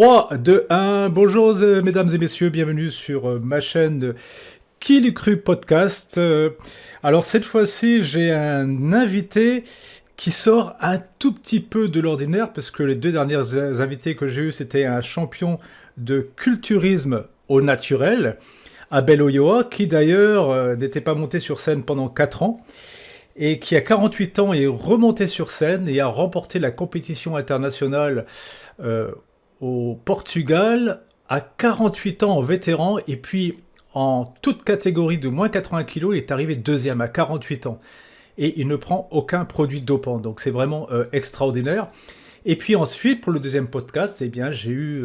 3, 2, 1. Bonjour mesdames et messieurs, bienvenue sur ma chaîne Qui l'eût cru podcast. Alors cette fois-ci, j'ai un invité qui sort un tout petit peu de l'ordinaire parce que les deux dernières invités que j'ai eus, c'était un champion de culturisme au naturel, Abel Oyoa, qui d'ailleurs n'était pas monté sur scène pendant 4 ans et qui à 48 ans est remonté sur scène et a remporté la compétition internationale euh, au Portugal à 48 ans en vétéran, et puis en toute catégorie de moins 80 kilos, il est arrivé deuxième à 48 ans. Et il ne prend aucun produit dopant, donc c'est vraiment extraordinaire. Et puis ensuite, pour le deuxième podcast, eh bien, j'ai eu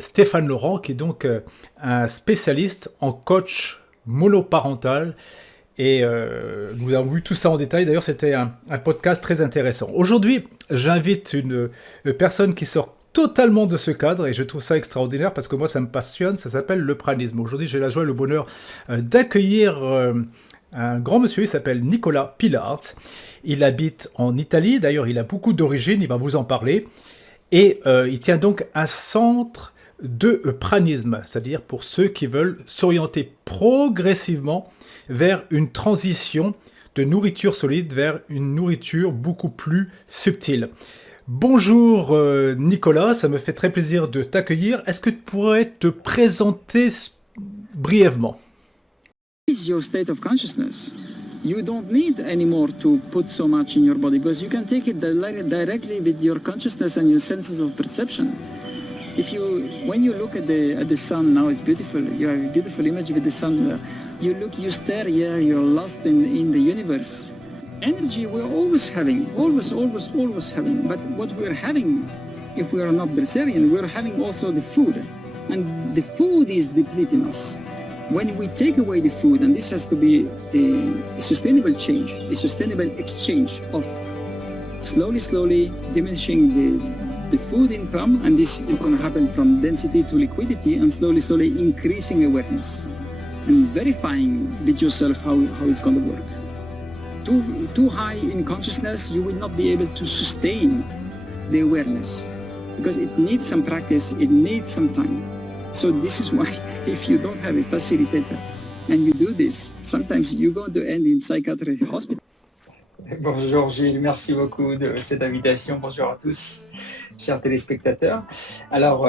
Stéphane Laurent, qui est donc un spécialiste en coach monoparental. Et nous avons vu tout ça en détail. D'ailleurs, c'était un podcast très intéressant. Aujourd'hui, j'invite une personne qui sort totalement de ce cadre et je trouve ça extraordinaire parce que moi, ça me passionne. Ça s'appelle le pranisme. Aujourd'hui, j'ai la joie et le bonheur d'accueillir un grand monsieur. Il s'appelle Nicolas Pilarz. Il habite en Italie. D'ailleurs, il a beaucoup d'origines. Il va vous en parler. Et il tient donc un centre de pranisme, c'est-à-dire pour ceux qui veulent s'orienter progressivement vers une transition de nourriture solide vers une nourriture beaucoup plus subtile. Bonjour Nicolas, ça me fait très plaisir de t'accueillir. Est-ce que tu pourrais te présenter brièvement? Is your state of consciousness. You don't need anymore to put so much in your body because you can take it directly with your consciousness and your senses of perception. When you look at the sun now, it's beautiful. You have a beautiful image with the sun. You look, you stare, yeah, you're lost in the universe. Energy we're always having, always having. But what we're having, if we are not Berserkian, we're having also the food. And the food is depleting us. When we take away the food, and this has to be a sustainable change, a sustainable exchange of slowly diminishing the food income, and this is going to happen from density to liquidity, and slowly increasing awareness and verifying with yourself how it's going to work. Too high in consciousness, you will not be able to sustain the awareness because it needs some practice, it needs some time. So this is why if you don't have a facilitator and you do this, sometimes you're going to end in psychiatric hospital. Bonjour Gilles, merci beaucoup de cette invitation. Bonjour à tous, chers téléspectateurs. Alors,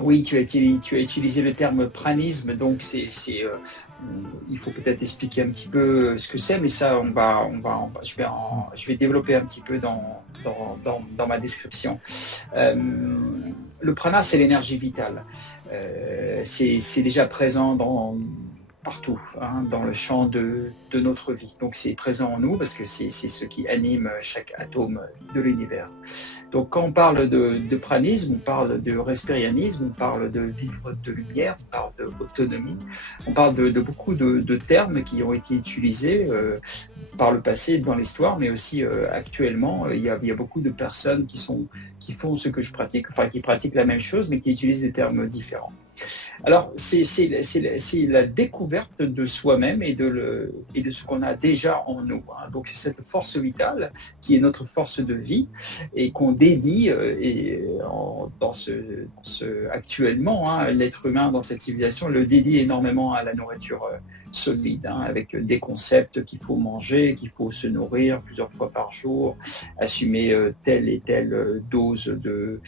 oui, tu as utilisé le terme pranisme, donc il faut peut-être expliquer un petit peu ce que c'est, mais ça, je vais développer un petit peu dans ma description. Le prana, c'est l'énergie vitale. C'est déjà présent partout, hein, dans le champ de notre vie. Donc c'est présent en nous parce que c'est ce qui anime chaque atome de l'univers. Donc quand on parle de pranisme, on parle de respirianisme, on parle de vivre de lumière, on parle d'autonomie, on parle de beaucoup de termes qui ont été utilisés par le passé, dans l'histoire, mais aussi actuellement, il y a beaucoup de personnes qui font ce que je pratique, enfin qui pratiquent la même chose, mais qui utilisent des termes différents. Alors, c'est la découverte de soi-même et de ce qu'on a déjà en nous, hein. Donc, c'est cette force vitale qui est notre force de vie et qu'on dédie actuellement, hein, l'être humain dans cette civilisation le dédie énormément à la nourriture solide, hein, avec des concepts qu'il faut manger, qu'il faut se nourrir plusieurs fois par jour, assumer telle et telle dose de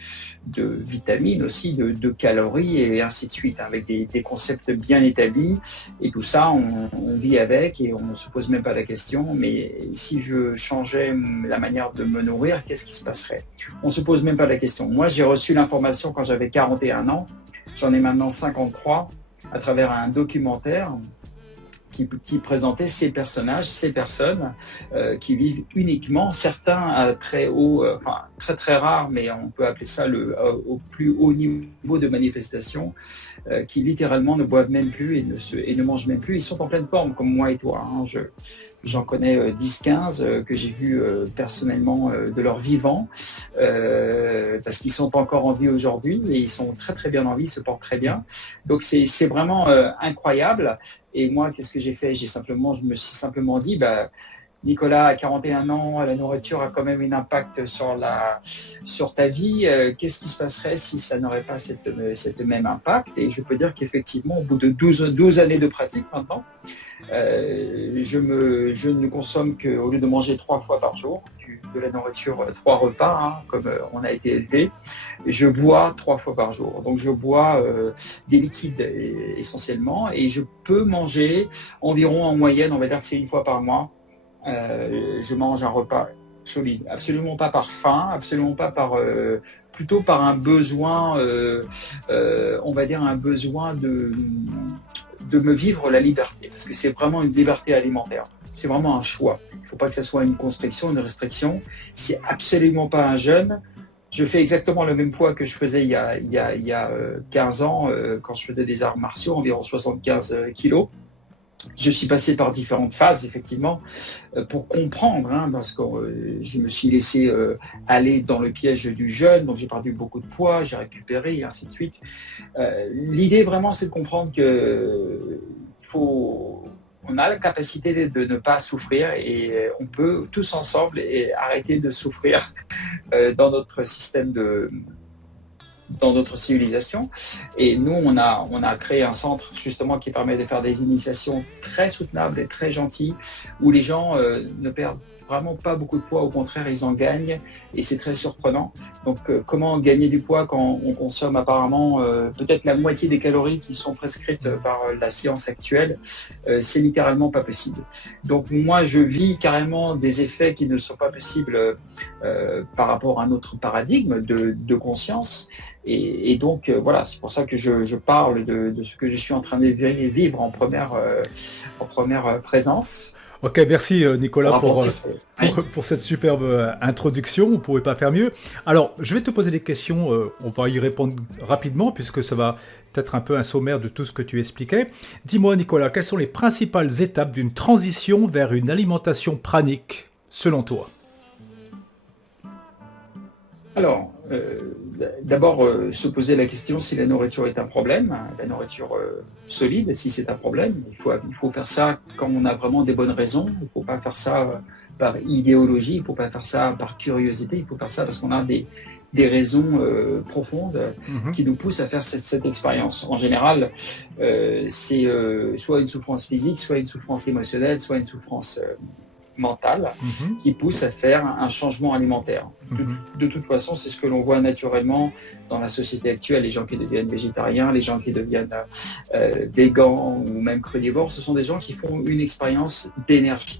vitamines aussi, de calories et ainsi de suite, hein, avec des concepts bien établis. Et tout ça, on vit avec et on ne se pose même pas la question, mais si je changeais la manière de me nourrir, qu'est-ce qui se passerait? On ne se pose même pas la question. Moi, j'ai reçu l'information quand j'avais 41 ans, j'en ai maintenant 53, à travers un documentaire qui présentait ces personnages, ces personnes qui vivent uniquement, certains à très haut, très rare, mais on peut appeler ça au plus haut niveau de manifestation, qui littéralement ne boivent même plus et ne mangent même plus. Ils sont en pleine forme, comme moi et toi, hein. J'en connais 10-15 que j'ai vus personnellement de leur vivant, parce qu'ils sont encore en vie aujourd'hui et ils sont très bien en vie, ils se portent très bien. Donc c'est vraiment incroyable. Et moi, qu'est-ce que j'ai fait? Je me suis simplement dit, Nicolas, à 41 ans, la nourriture a quand même un impact sur ta vie. Qu'est-ce qui se passerait si ça n'aurait pas cette même impact? Et je peux dire qu'effectivement, au bout de 12 années de pratique maintenant, je ne consomme qu'au lieu de manger 3 fois par jour, de la nourriture, 3 repas, hein, comme on a été élevé, je bois 3 fois par jour. Donc je bois des liquides essentiellement et je peux manger environ en moyenne, on va dire que c'est 1 fois par mois, je mange un repas solide. Absolument pas par faim, absolument pas par... plutôt par un besoin, on va dire un besoin de me vivre la liberté, parce que c'est vraiment une liberté alimentaire. C'est vraiment un choix. Il ne faut pas que ça soit une constriction, une restriction. C'est absolument pas un jeûne. Je fais exactement le même poids que je faisais il y a 15 ans, quand je faisais des arts martiaux, environ 75 kilos. Je suis passé par différentes phases, effectivement, pour comprendre, hein, parce que je me suis laissé aller dans le piège du jeûne, donc j'ai perdu beaucoup de poids, j'ai récupéré, et ainsi de suite. L'idée, vraiment, c'est de comprendre on a la capacité de ne pas souffrir et on peut tous ensemble arrêter de souffrir dans notre système dans notre civilisation. Et nous, on a créé un centre justement qui permet de faire des initiations très soutenables et très gentilles où les gens ne perdent vraiment pas beaucoup de poids, au contraire, ils en gagnent et c'est très surprenant. Donc, comment gagner du poids quand on consomme apparemment peut-être la moitié des calories qui sont prescrites par la science actuelle, c'est littéralement pas possible. Donc, moi, je vis carrément des effets qui ne sont pas possibles par rapport à un autre paradigme de conscience. Et donc, voilà, c'est pour ça que je parle de ce que je suis en train de vivre en première présence. Ok, merci Nicolas pour cette superbe introduction, on ne pouvait pas faire mieux. Alors, je vais te poser des questions, on va y répondre rapidement puisque ça va être un peu un sommaire de tout ce que tu expliquais. Dis-moi Nicolas, quelles sont les principales étapes d'une transition vers une alimentation pranique, selon toi? Alors, d'abord, se poser la question si la nourriture est un problème, la nourriture solide, si c'est un problème. Il faut faire ça quand on a vraiment des bonnes raisons. Il ne faut pas faire ça par idéologie, il ne faut pas faire ça par curiosité, il faut faire ça parce qu'on a des raisons profondes qui nous poussent à faire cette expérience. En général, c'est soit une souffrance physique, soit une souffrance émotionnelle, soit une souffrance mentale qui pousse à faire un changement alimentaire. De toute façon, c'est ce que l'on voit naturellement dans la société actuelle. Les gens qui deviennent végétariens, les gens qui deviennent végans ou même crudivores, ce sont des gens qui font une expérience d'énergie.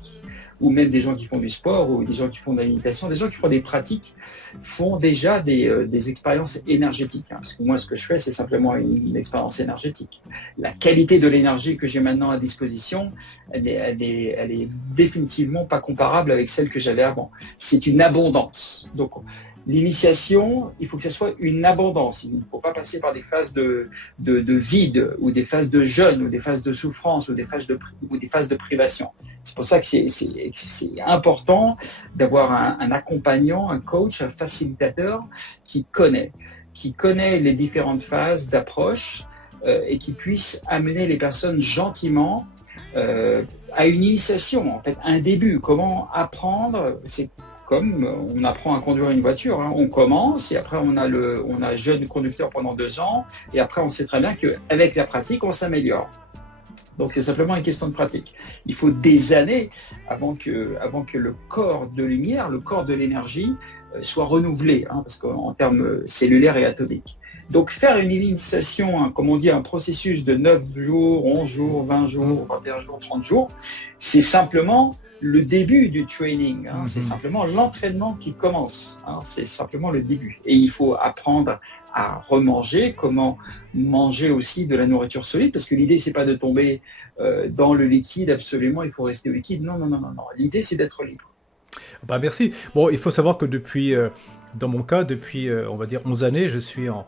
Ou même des gens qui font du sport, ou des gens qui font de la méditation, des gens qui font des pratiques, font déjà des expériences énergétiques. Hein. Parce que moi, ce que je fais, c'est simplement une expérience énergétique. La qualité de l'énergie que j'ai maintenant à disposition, elle est définitivement pas comparable avec celle que j'avais avant. C'est une abondance. Donc, l'initiation, il faut que ce soit une abondance. Il ne faut pas passer par des phases de vide, ou des phases de jeûne, ou des phases de souffrance, ou des phases de privation. C'est pour ça que c'est important d'avoir un accompagnant, un coach, un facilitateur qui connaît les différentes phases d'approche et qui puisse amener les personnes gentiment à une initiation, en fait, un début. Comment apprendre, c'est comme on apprend à conduire une voiture, hein. On commence et après on a jeune conducteur pendant 2 ans et après on sait très bien qu'avec la pratique on s'améliore. Donc c'est simplement une question de pratique. Il faut des années avant que le corps de lumière, le corps de l'énergie soit renouvelé, hein, parce qu'en termes cellulaires et atomiques. Donc faire une initiation, hein, comme on dit, un processus de 9 jours, 11 jours, 20 jours, 21 jours, 30 jours, c'est simplement le début du training, hein, c'est simplement l'entraînement qui commence, hein, c'est simplement le début. Et il faut apprendre à remanger, comment manger aussi de la nourriture solide, parce que l'idée c'est pas de tomber dans le liquide absolument, il faut rester au liquide, non, l'idée c'est d'être libre. Bah, merci. Bon, il faut savoir que dans mon cas, depuis on va dire 11 années, je suis on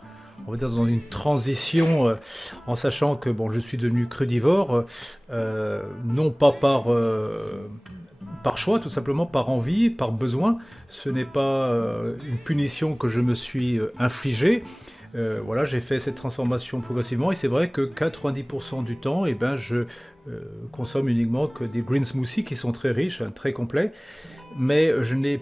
va dire dans une transition en sachant que bon, je suis devenu crudivore, non pas par choix, tout simplement par envie, par besoin. Ce n'est pas une punition que je me suis infligée. Voilà, j'ai fait cette transformation progressivement et c'est vrai que 90% du temps, je consomme uniquement que des green smoothies qui sont très riches, hein, très complets, mais je n'ai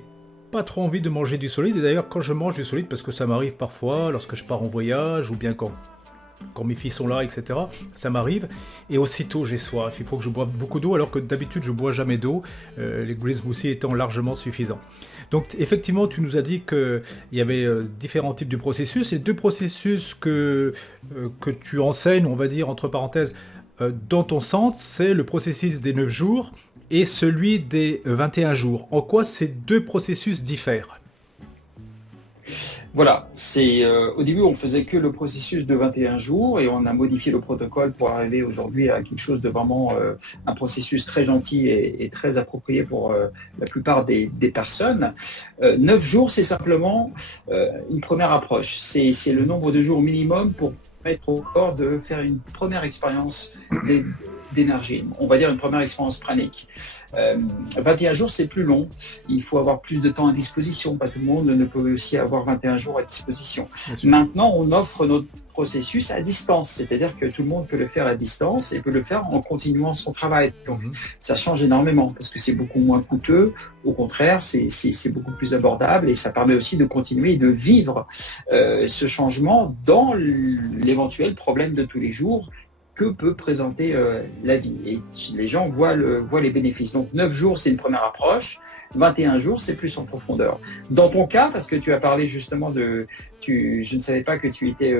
pas trop envie de manger du solide. Et d'ailleurs, quand je mange du solide, parce que ça m'arrive parfois lorsque je pars en voyage ou bien quand mes filles sont là, etc. Ça m'arrive. Et aussitôt, j'ai soif. Il faut que je boive beaucoup d'eau, alors que d'habitude, je bois jamais d'eau, les green smoothies étant largement suffisants. Donc, effectivement, tu nous as dit qu'il y avait différents types de processus. Et deux processus que tu enseignes, on va dire, entre parenthèses, dans ton centre, c'est le processus des 9 jours et celui des 21 jours. En quoi ces deux processus diffèrent ? Voilà, au début on faisait que le processus de 21 jours et on a modifié le protocole pour arriver aujourd'hui à quelque chose de vraiment un processus très gentil et très approprié pour la plupart des personnes. 9 jours, c'est simplement une première approche. C'est le nombre de jours minimum pour permettre au corps de faire une première expérience d'énergie. On va dire une première expérience pranique. 21 jours, c'est plus long. Il faut avoir plus de temps à disposition. Pas tout le monde ne peut aussi avoir 21 jours à disposition. Maintenant, on offre notre processus à distance. C'est-à-dire que tout le monde peut le faire à distance et peut le faire en continuant son travail. Donc, ça change énormément parce que c'est beaucoup moins coûteux. Au contraire, c'est beaucoup plus abordable et ça permet aussi de continuer de vivre ce changement dans l'éventuel problème de tous les jours que peut présenter la vie. Et les gens voient les bénéfices. Donc 9 jours, c'est une première approche. 21 jours, c'est plus en profondeur. Dans ton cas, parce que tu as parlé justement je ne savais pas que tu étais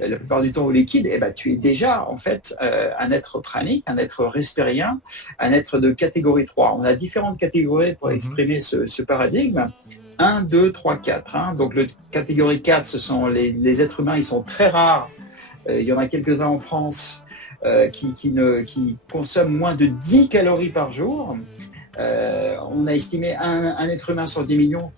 la plupart du temps au liquide, tu es déjà en fait un être pranique, un être respirien, un être de catégorie 3. On a différentes catégories pour exprimer ce paradigme. 1, 2, 3, 4. Hein. Donc le catégorie 4, ce sont les êtres humains, ils sont très rares. Il y en a quelques-uns en France qui consomment moins de 10 calories par jour. On a estimé un être humain sur 10 millions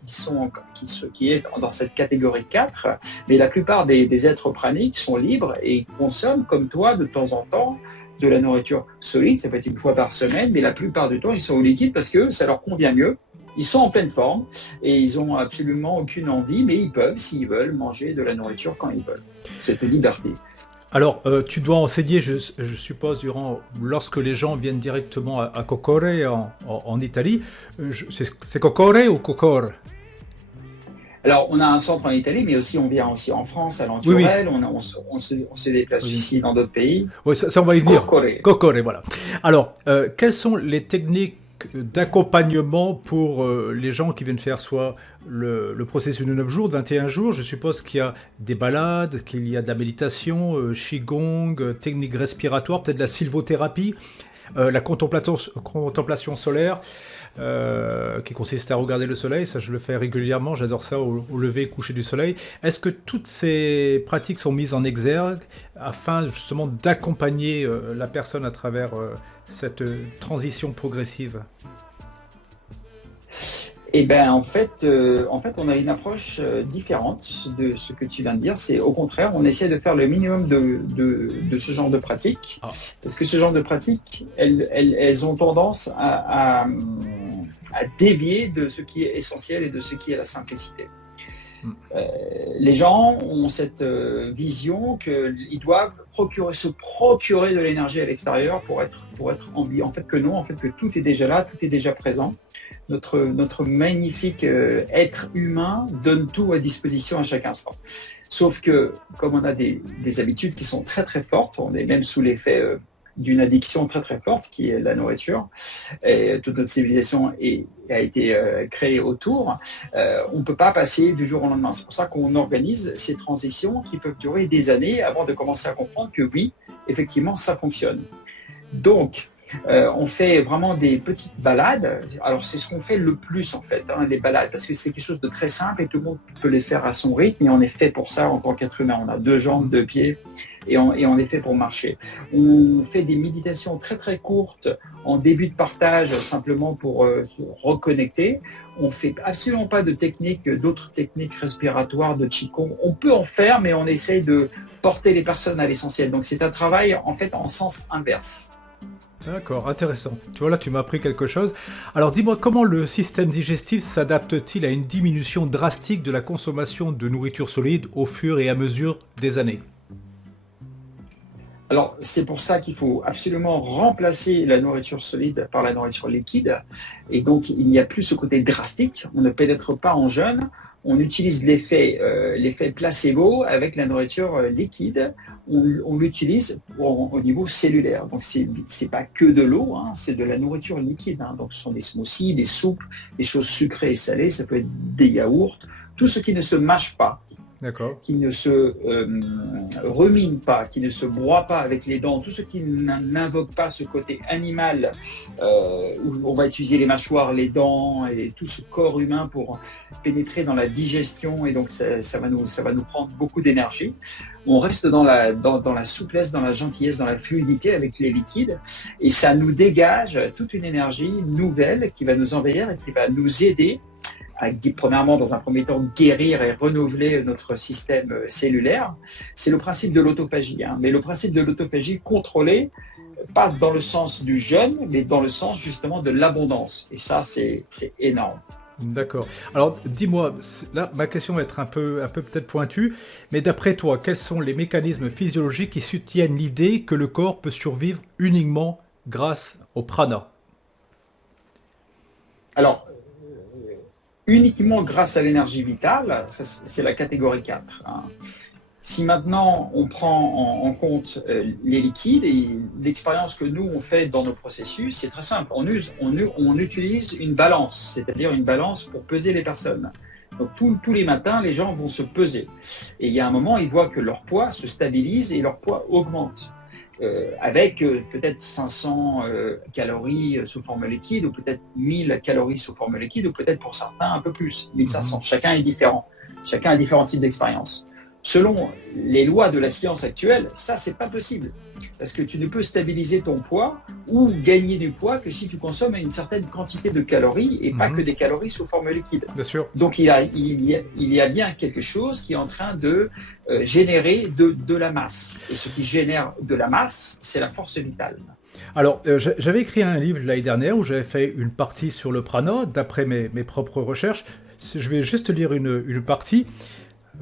qui est dans cette catégorie 4, mais la plupart des êtres praniques sont libres et consomment, comme toi, de temps en temps, de la nourriture solide. Ça peut être une fois par semaine, mais la plupart du temps, ils sont au liquide parce que ça leur convient mieux. Ils sont en pleine forme et ils n'ont absolument aucune envie, mais ils peuvent, s'ils veulent, manger de la nourriture quand ils veulent. Cette liberté. Alors, tu dois enseigner, je suppose, lorsque les gens viennent directement à Cocore en Italie. C'est Cocore ou Cocore ? Alors, on a un centre en Italie, mais aussi on vient aussi en France, à Lanturel. Oui. On se déplace ici dans d'autres pays. Oui, ça on va y venir. Cocore, voilà. Alors, quelles sont les techniques d'accompagnement pour les gens qui viennent faire soit le processus de 9 jours, de 21 jours. Je suppose qu'il y a des balades, qu'il y a de la méditation, Qigong, technique respiratoire, peut-être de la sylvothérapie, la contemplation solaire, qui consiste à regarder le soleil. Ça, je le fais régulièrement, j'adore ça au lever et coucher du soleil. Est-ce que toutes ces pratiques sont mises en exergue afin justement d'accompagner la personne à travers cette transition progressive ? Eh bien, en fait, on a une approche différente de ce que tu viens de dire. C'est au contraire, on essaie de faire le minimum de ce genre de pratiques. Parce que ce genre de pratiques, elles ont tendance à dévier de ce qui est essentiel et de ce qui est la simplicité. Les gens ont cette vision qu'ils doivent se procurer de l'énergie à l'extérieur pour être en vie. En fait que non, en fait que tout est déjà là, tout est déjà présent. Notre magnifique être humain donne tout à disposition à chaque instant. Sauf que, comme on a des habitudes qui sont très très fortes, on est même sous l'effet d'une addiction très très forte qui est la nourriture, et toute notre civilisation a été créée autour, on ne peut pas passer du jour au lendemain. C'est pour ça qu'on organise ces transitions qui peuvent durer des années avant de commencer à comprendre que oui, effectivement, ça fonctionne. Donc, on fait vraiment des petites balades. Alors c'est ce qu'on fait le plus en fait, les balades, parce que c'est quelque chose de très simple et tout le monde peut les faire à son rythme et on est fait pour ça en tant qu'être humain. On a 2 jambes, 2 pieds et on est fait pour marcher. On fait des méditations très très courtes en début de partage, simplement pour se reconnecter. On fait absolument pas d'autres techniques respiratoires, de Qigong. On peut en faire, mais on essaye de porter les personnes à l'essentiel. Donc c'est un travail en fait en sens inverse. D'accord, intéressant. Tu vois, là, tu m'as appris quelque chose. Alors, dis-moi, comment le système digestif s'adapte-t-il à une diminution drastique de la consommation de nourriture solide au fur et à mesure des années? Alors, c'est pour ça qu'il faut absolument remplacer la nourriture solide par la nourriture liquide. Et donc, il n'y a plus ce côté drastique. On ne pénètre pas en jeûne. On utilise l'effet placebo avec la nourriture liquide. On l'utilise au niveau cellulaire. Donc, c'est pas que de l'eau, hein, c'est de la nourriture liquide. Hein. Donc, ce sont des smoothies, des soupes, des choses sucrées et salées. Ça peut être des yaourts. Tout ce qui ne se mâche pas, D'accord. qui ne se remine pas, qui ne se broie pas avec les dents, tout ce qui n'invoque pas ce côté animal, où on va utiliser les mâchoires, les dents et tout ce corps humain pour pénétrer dans la digestion, et donc ça va nous prendre beaucoup d'énergie. On reste dans la souplesse, dans la gentillesse, dans la fluidité avec les liquides, et ça nous dégage toute une énergie nouvelle qui va nous envahir et qui va nous aider à, premièrement, dans un premier temps, guérir et renouveler notre système cellulaire. C'est le principe de l'autophagie, hein. Mais le principe de l'autophagie contrôlée, pas dans le sens du jeûne, mais dans le sens justement de l'abondance. Et ça, c'est énorme. D'accord. Alors, dis-moi, là, ma question va être un peu peut-être pointue, mais d'après toi, quels sont les mécanismes physiologiques qui soutiennent l'idée que le corps peut survivre uniquement grâce au prana? Alors, uniquement grâce à l'énergie vitale, ça, c'est la catégorie 4. Hein. Si maintenant on prend en compte les liquides et l'expérience que nous on fait dans nos processus, c'est très simple. On utilise une balance, c'est-à-dire une balance pour peser les personnes. Donc tous les matins, les gens vont se peser. Et il y a un moment, ils voient que leur poids se stabilise et leur poids augmente. Avec peut-être 500 calories sous forme liquide, ou peut-être 1000 calories sous forme liquide, ou peut-être pour certains un peu plus, 1500. Chacun est différent. Chacun a différents types d'expériences. Selon les lois de la science actuelle, ça, c'est pas possible. Parce que tu ne peux stabiliser ton poids ou gagner du poids que si tu consommes une certaine quantité de calories et pas que des calories sous forme liquide. Bien sûr. Donc, il y a bien quelque chose qui est en train de générer de la masse. Et ce qui génère de la masse, c'est la force vitale. Alors, j'avais écrit un livre l'année dernière où j'avais fait une partie sur le prana, d'après mes propres recherches. Je vais juste lire une partie.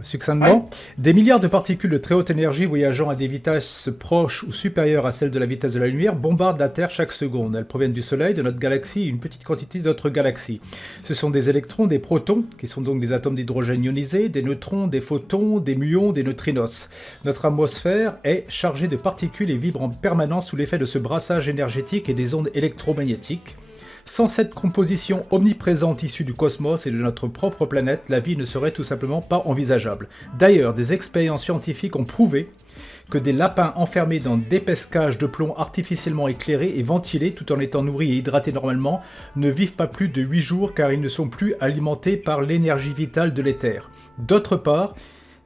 Succinctement, ouais. Des milliards de particules de très haute énergie voyageant à des vitesses proches ou supérieures à celles de la vitesse de la lumière bombardent la Terre chaque seconde. Elles proviennent du Soleil, de notre galaxie et une petite quantité d'autres galaxies. Ce sont des électrons, des protons, qui sont donc des atomes d'hydrogène ionisés, des neutrons, des photons, des muons, des neutrinos. Notre atmosphère est chargée de particules et vibre en permanence sous l'effet de ce brassage énergétique et des ondes électromagnétiques. Sans cette composition omniprésente issue du cosmos et de notre propre planète, la vie ne serait tout simplement pas envisageable. D'ailleurs, des expériences scientifiques ont prouvé que des lapins enfermés dans d'épaisses cages de plomb artificiellement éclairées et ventilées tout en étant nourris et hydratés normalement ne vivent pas plus de 8 jours car ils ne sont plus alimentés par l'énergie vitale de l'éther. D'autre part,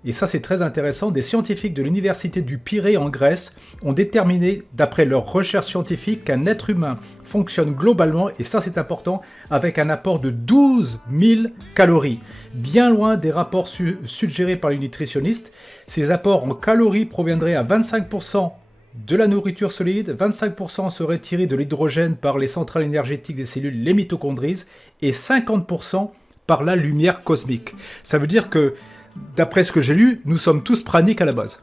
et ça c'est très intéressant, des scientifiques de l'université du Pirée en Grèce ont déterminé, d'après leurs recherches scientifiques, qu'un être humain fonctionne globalement, et ça c'est important, avec un apport de 12 000 calories. Bien loin des rapports suggérés par les nutritionnistes, ces apports en calories proviendraient à 25% de la nourriture solide, 25% seraient tirés de l'hydrogène par les centrales énergétiques des cellules, les mitochondries, et 50% par la lumière cosmique. Ça veut dire que d'après ce que j'ai lu, nous sommes tous praniques à la base.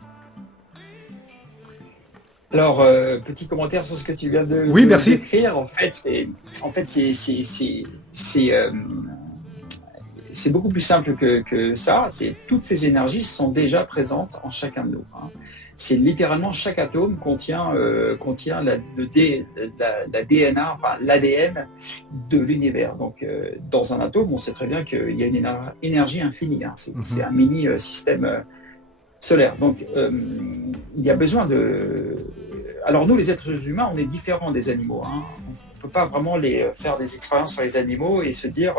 Alors, petit commentaire sur ce que tu viens de merci. décrire. En fait, c'est beaucoup plus simple que ça. Toutes ces énergies sont déjà présentes en chacun de nous. Hein. C'est littéralement chaque atome contient la DNA, enfin l'ADN de l'univers. Donc, dans un atome, on sait très bien qu'il y a une énergie infinie. Hein. C'est un mini système solaire. Donc, il y a besoin de... Alors nous, les êtres humains, on est différents des animaux. Hein. On ne peut pas vraiment faire des expériences sur les animaux et se dire,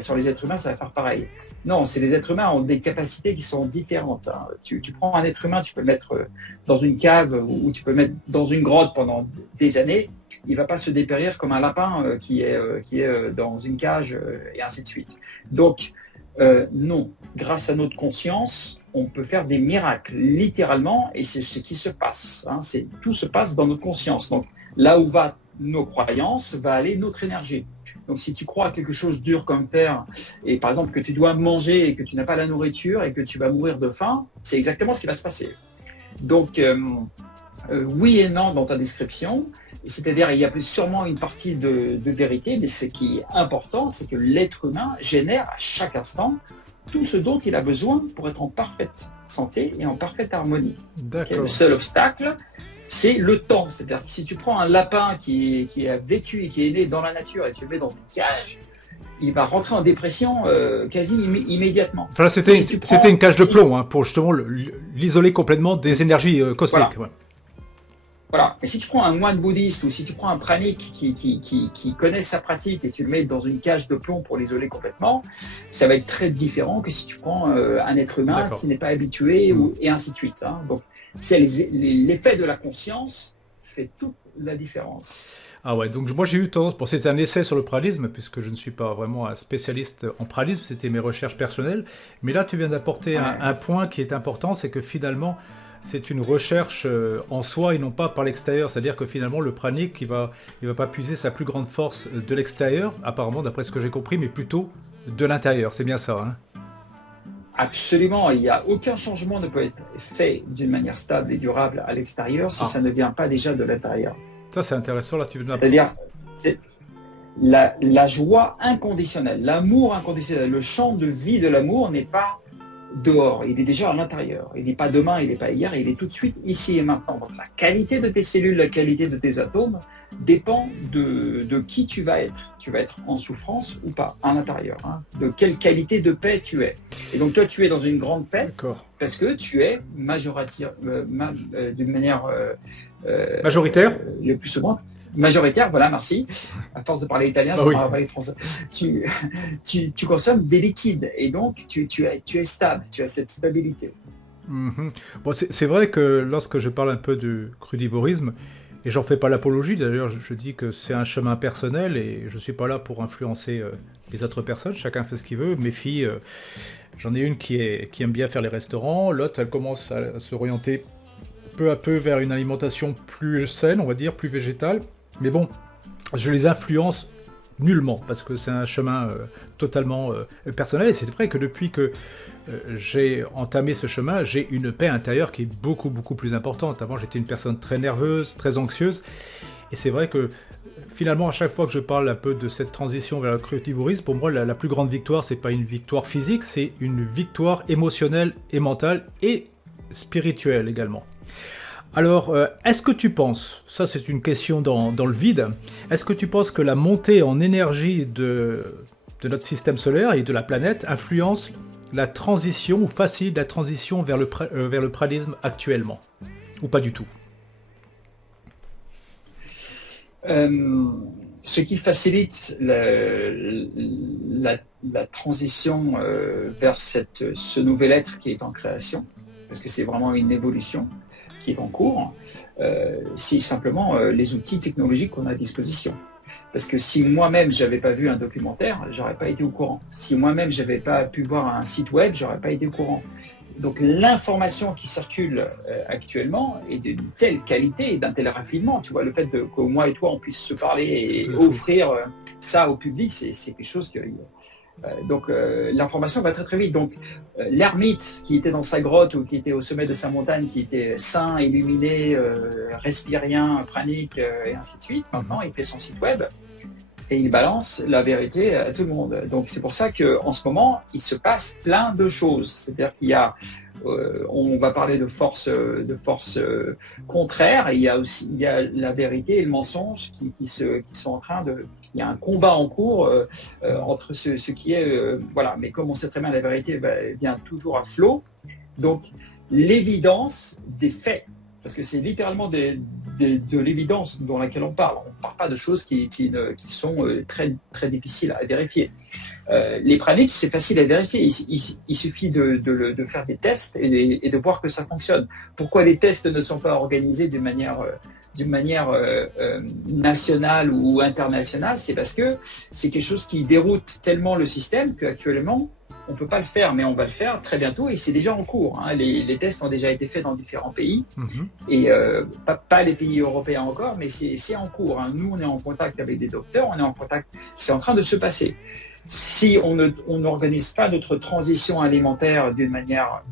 sur les êtres humains, ça va faire pareil. Non, les êtres humains ont des capacités qui sont différentes. Hein. Tu prends un être humain, tu peux le mettre dans une cave ou tu peux le mettre dans une grotte pendant des années. Il ne va pas se dépérir comme un lapin qui est dans une cage et ainsi de suite. Donc, non, grâce à notre conscience, on peut faire des miracles, littéralement, et c'est ce qui se passe. Hein. Tout se passe dans notre conscience. Donc, Là où va nos croyances, va aller notre énergie. Donc si tu crois à quelque chose dur comme fer, et par exemple que tu dois manger et que tu n'as pas la nourriture et que tu vas mourir de faim, c'est exactement ce qui va se passer. Donc oui et non dans ta description, c'est-à-dire il y a sûrement une partie de vérité, mais ce qui est important, c'est que l'être humain génère à chaque instant tout ce dont il a besoin pour être en parfaite santé et en parfaite harmonie. D'accord. Et le seul obstacle, c'est le temps. C'est-à-dire que si tu prends un lapin qui a vécu et qui est né dans la nature et tu le mets dans une cage, il va rentrer en dépression quasi immédiatement. Enfin, là, c'était une cage de plomb hein, pour justement l'isoler complètement des énergies cosmiques. Voilà. Voilà. Et si tu prends un moine bouddhiste ou si tu prends un pranique qui connaît sa pratique et tu le mets dans une cage de plomb pour l'isoler complètement, ça va être très différent que si tu prends un être humain qui n'est pas habitué et ainsi de suite. Hein. Donc, c'est l'effet de la conscience fait toute la différence. Ah ouais, donc moi j'ai eu tendance, bon c'était un essai sur le pranisme, puisque je ne suis pas vraiment un spécialiste en pranisme, c'était mes recherches personnelles, mais là tu viens d'apporter un point qui est important, c'est que finalement c'est une recherche en soi et non pas par l'extérieur, c'est-à-dire que finalement le pranique il va pas puiser sa plus grande force de l'extérieur, apparemment d'après ce que j'ai compris, mais plutôt de l'intérieur, c'est bien ça hein. Absolument, il n'y a aucun changement ne peut être fait d'une manière stable et durable à l'extérieur si ça ne vient pas déjà de l'intérieur. Ça c'est intéressant, là tu veux C'est-à-dire la joie inconditionnelle, l'amour inconditionnel, le champ de vie de l'amour n'est pas dehors, il est déjà à l'intérieur. Il n'est pas demain, il n'est pas hier, il est tout de suite ici et maintenant. Donc la qualité de tes cellules, la qualité de tes atomes dépend de qui tu vas être. Tu vas être en souffrance ou pas, à l'intérieur. Hein. De quelle qualité de paix tu es. Et donc toi, tu es dans une grande paix parce que tu es d'une manière majoritaire. Le plus souvent. Majoritaire, voilà, merci. À force de parler italien, je parle pas français. Tu consommes des liquides et donc tu es stable, tu as cette stabilité. Mm-hmm. Bon, c'est vrai que lorsque je parle un peu du crudivorisme, et j'en fais pas l'apologie, d'ailleurs je dis que c'est un chemin personnel et je suis pas là pour influencer les autres personnes, chacun fait ce qu'il veut. Mes filles, j'en ai une qui aime bien faire les restaurants, l'autre elle commence à se orienter peu à peu vers une alimentation plus saine, on va dire, plus végétale. Mais bon, je les influence nullement, parce que c'est un chemin totalement personnel, et c'est vrai que depuis que j'ai entamé ce chemin, j'ai une paix intérieure qui est beaucoup, beaucoup plus importante. Avant, j'étais une personne très nerveuse, très anxieuse, et c'est vrai que finalement, à chaque fois que je parle un peu de cette transition vers le crudivorisme, pour moi, la plus grande victoire, c'est pas une victoire physique, c'est une victoire émotionnelle et mentale, et spirituelle également. Alors, est-ce que tu penses, ça c'est une question dans le vide, est-ce que tu penses que la montée en énergie de notre système solaire et de la planète influence la transition ou facilite la transition vers le pranisme actuellement? Ou pas du tout? Ce qui facilite la transition vers ce nouvel être qui est en création, parce que c'est vraiment une évolution qui est en cours, c'est simplement les outils technologiques qu'on a à disposition. Parce que si moi-même j'avais pas vu un documentaire, j'aurais pas été au courant. Si moi-même j'avais pas pu voir un site web, j'aurais pas été au courant. Donc l'information qui circule actuellement est d'une telle qualité et d'un tel raffinement. Tu vois, le fait que moi et toi on puisse se parler et offrir ça au public, c'est quelque chose que... Donc l'information va très très vite. Donc l'ermite qui était dans sa grotte ou qui était au sommet de sa montagne, qui était sain, illuminé, respirien, pranique et ainsi de suite, maintenant il fait son site web et il balance la vérité à tout le monde. Donc c'est pour ça qu'en ce moment il se passe plein de choses. C'est-à-dire qu'il y a on va parler de forces contraires, et il y a la vérité et le mensonge qui sont en train de... Il y a un combat en cours entre ce qui est... voilà, mais comme on sait très bien, la vérité vient toujours à flot. Donc l'évidence des faits, parce que c'est littéralement de l'évidence dans laquelle on parle. On ne parle pas de choses qui sont très, très difficiles à vérifier. Les praniques, c'est facile à vérifier. Il suffit de faire des tests et de voir que ça fonctionne. Pourquoi les tests ne sont pas organisés d'une manière nationale ou internationale? C'est parce que c'est quelque chose qui déroute tellement le système qu'actuellement, on peut pas le faire, mais on va le faire très bientôt et c'est déjà en cours. Hein. Les tests ont déjà été faits dans différents pays et pas les pays européens encore, mais c'est en cours. Hein. Nous, on est en contact avec des docteurs, on est en contact, c'est en train de se passer. Si on n'organise pas notre transition alimentaire d'une manière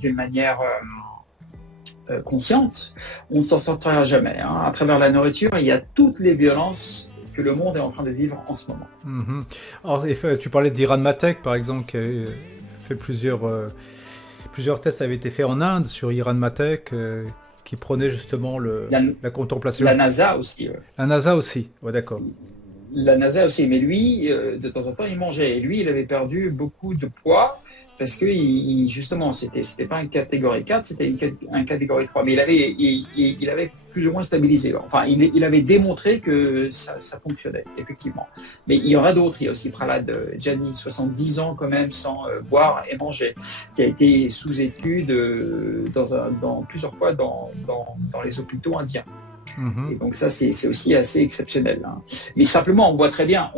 consciente, on ne s'en sortira jamais. Hein. À travers la nourriture, il y a toutes les violences que le monde est en train de vivre en ce moment. Alors, tu parlais d'Iran Matek, par exemple, qui a fait plusieurs tests avaient été faits en Inde sur Iran Matek, qui prenait justement la contemplation. La NASA aussi. La NASA aussi, ouais, d'accord. La NASA aussi, mais lui, de temps en temps, il mangeait. Et lui, il avait perdu beaucoup de poids parce que justement, c'était pas une catégorie 4, c'était une catégorie 3. Mais il avait plus ou moins stabilisé. Enfin, il avait démontré que ça fonctionnait, effectivement. Mais il y aura d'autres. Il y a aussi Prahlad Jani, 70 ans quand même, sans boire et manger, qui a été sous étude plusieurs fois dans les hôpitaux indiens. Et donc ça, c'est aussi assez exceptionnel. Hein. Mais simplement, on voit très bien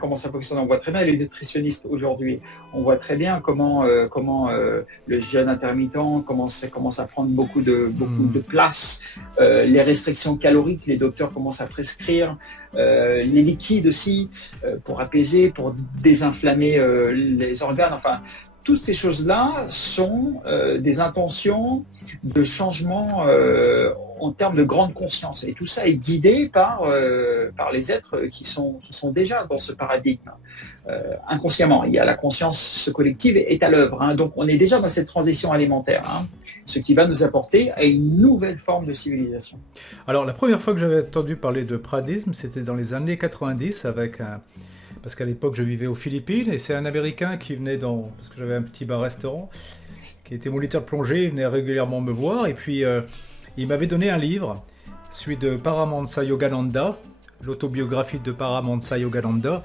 comment ça fonctionne. On voit très bien les nutritionnistes aujourd'hui. On voit très bien comment le jeûne intermittent commence à prendre beaucoup de place. Les restrictions caloriques, les docteurs commencent à prescrire. Les liquides aussi, pour apaiser, pour désinflammer les organes. Enfin, toutes ces choses-là sont des intentions de changement en termes de grande conscience. Et tout ça est guidé par les êtres qui sont déjà dans ce paradigme. Inconsciemment, il y a la conscience collective est à l'œuvre. Hein. Donc on est déjà dans cette transition alimentaire, hein, ce qui va nous apporter à une nouvelle forme de civilisation. Alors la première fois que j'avais entendu parler de pradisme, c'était dans les années 90 parce qu'à l'époque je vivais aux Philippines et c'est un Américain qui venait parce que j'avais un petit bar-restaurant, qui était moniteur de plongée, il venait régulièrement me voir et puis il m'avait donné un livre, celui de Paramahansa Yogananda, l'autobiographie de Paramahansa Yogananda,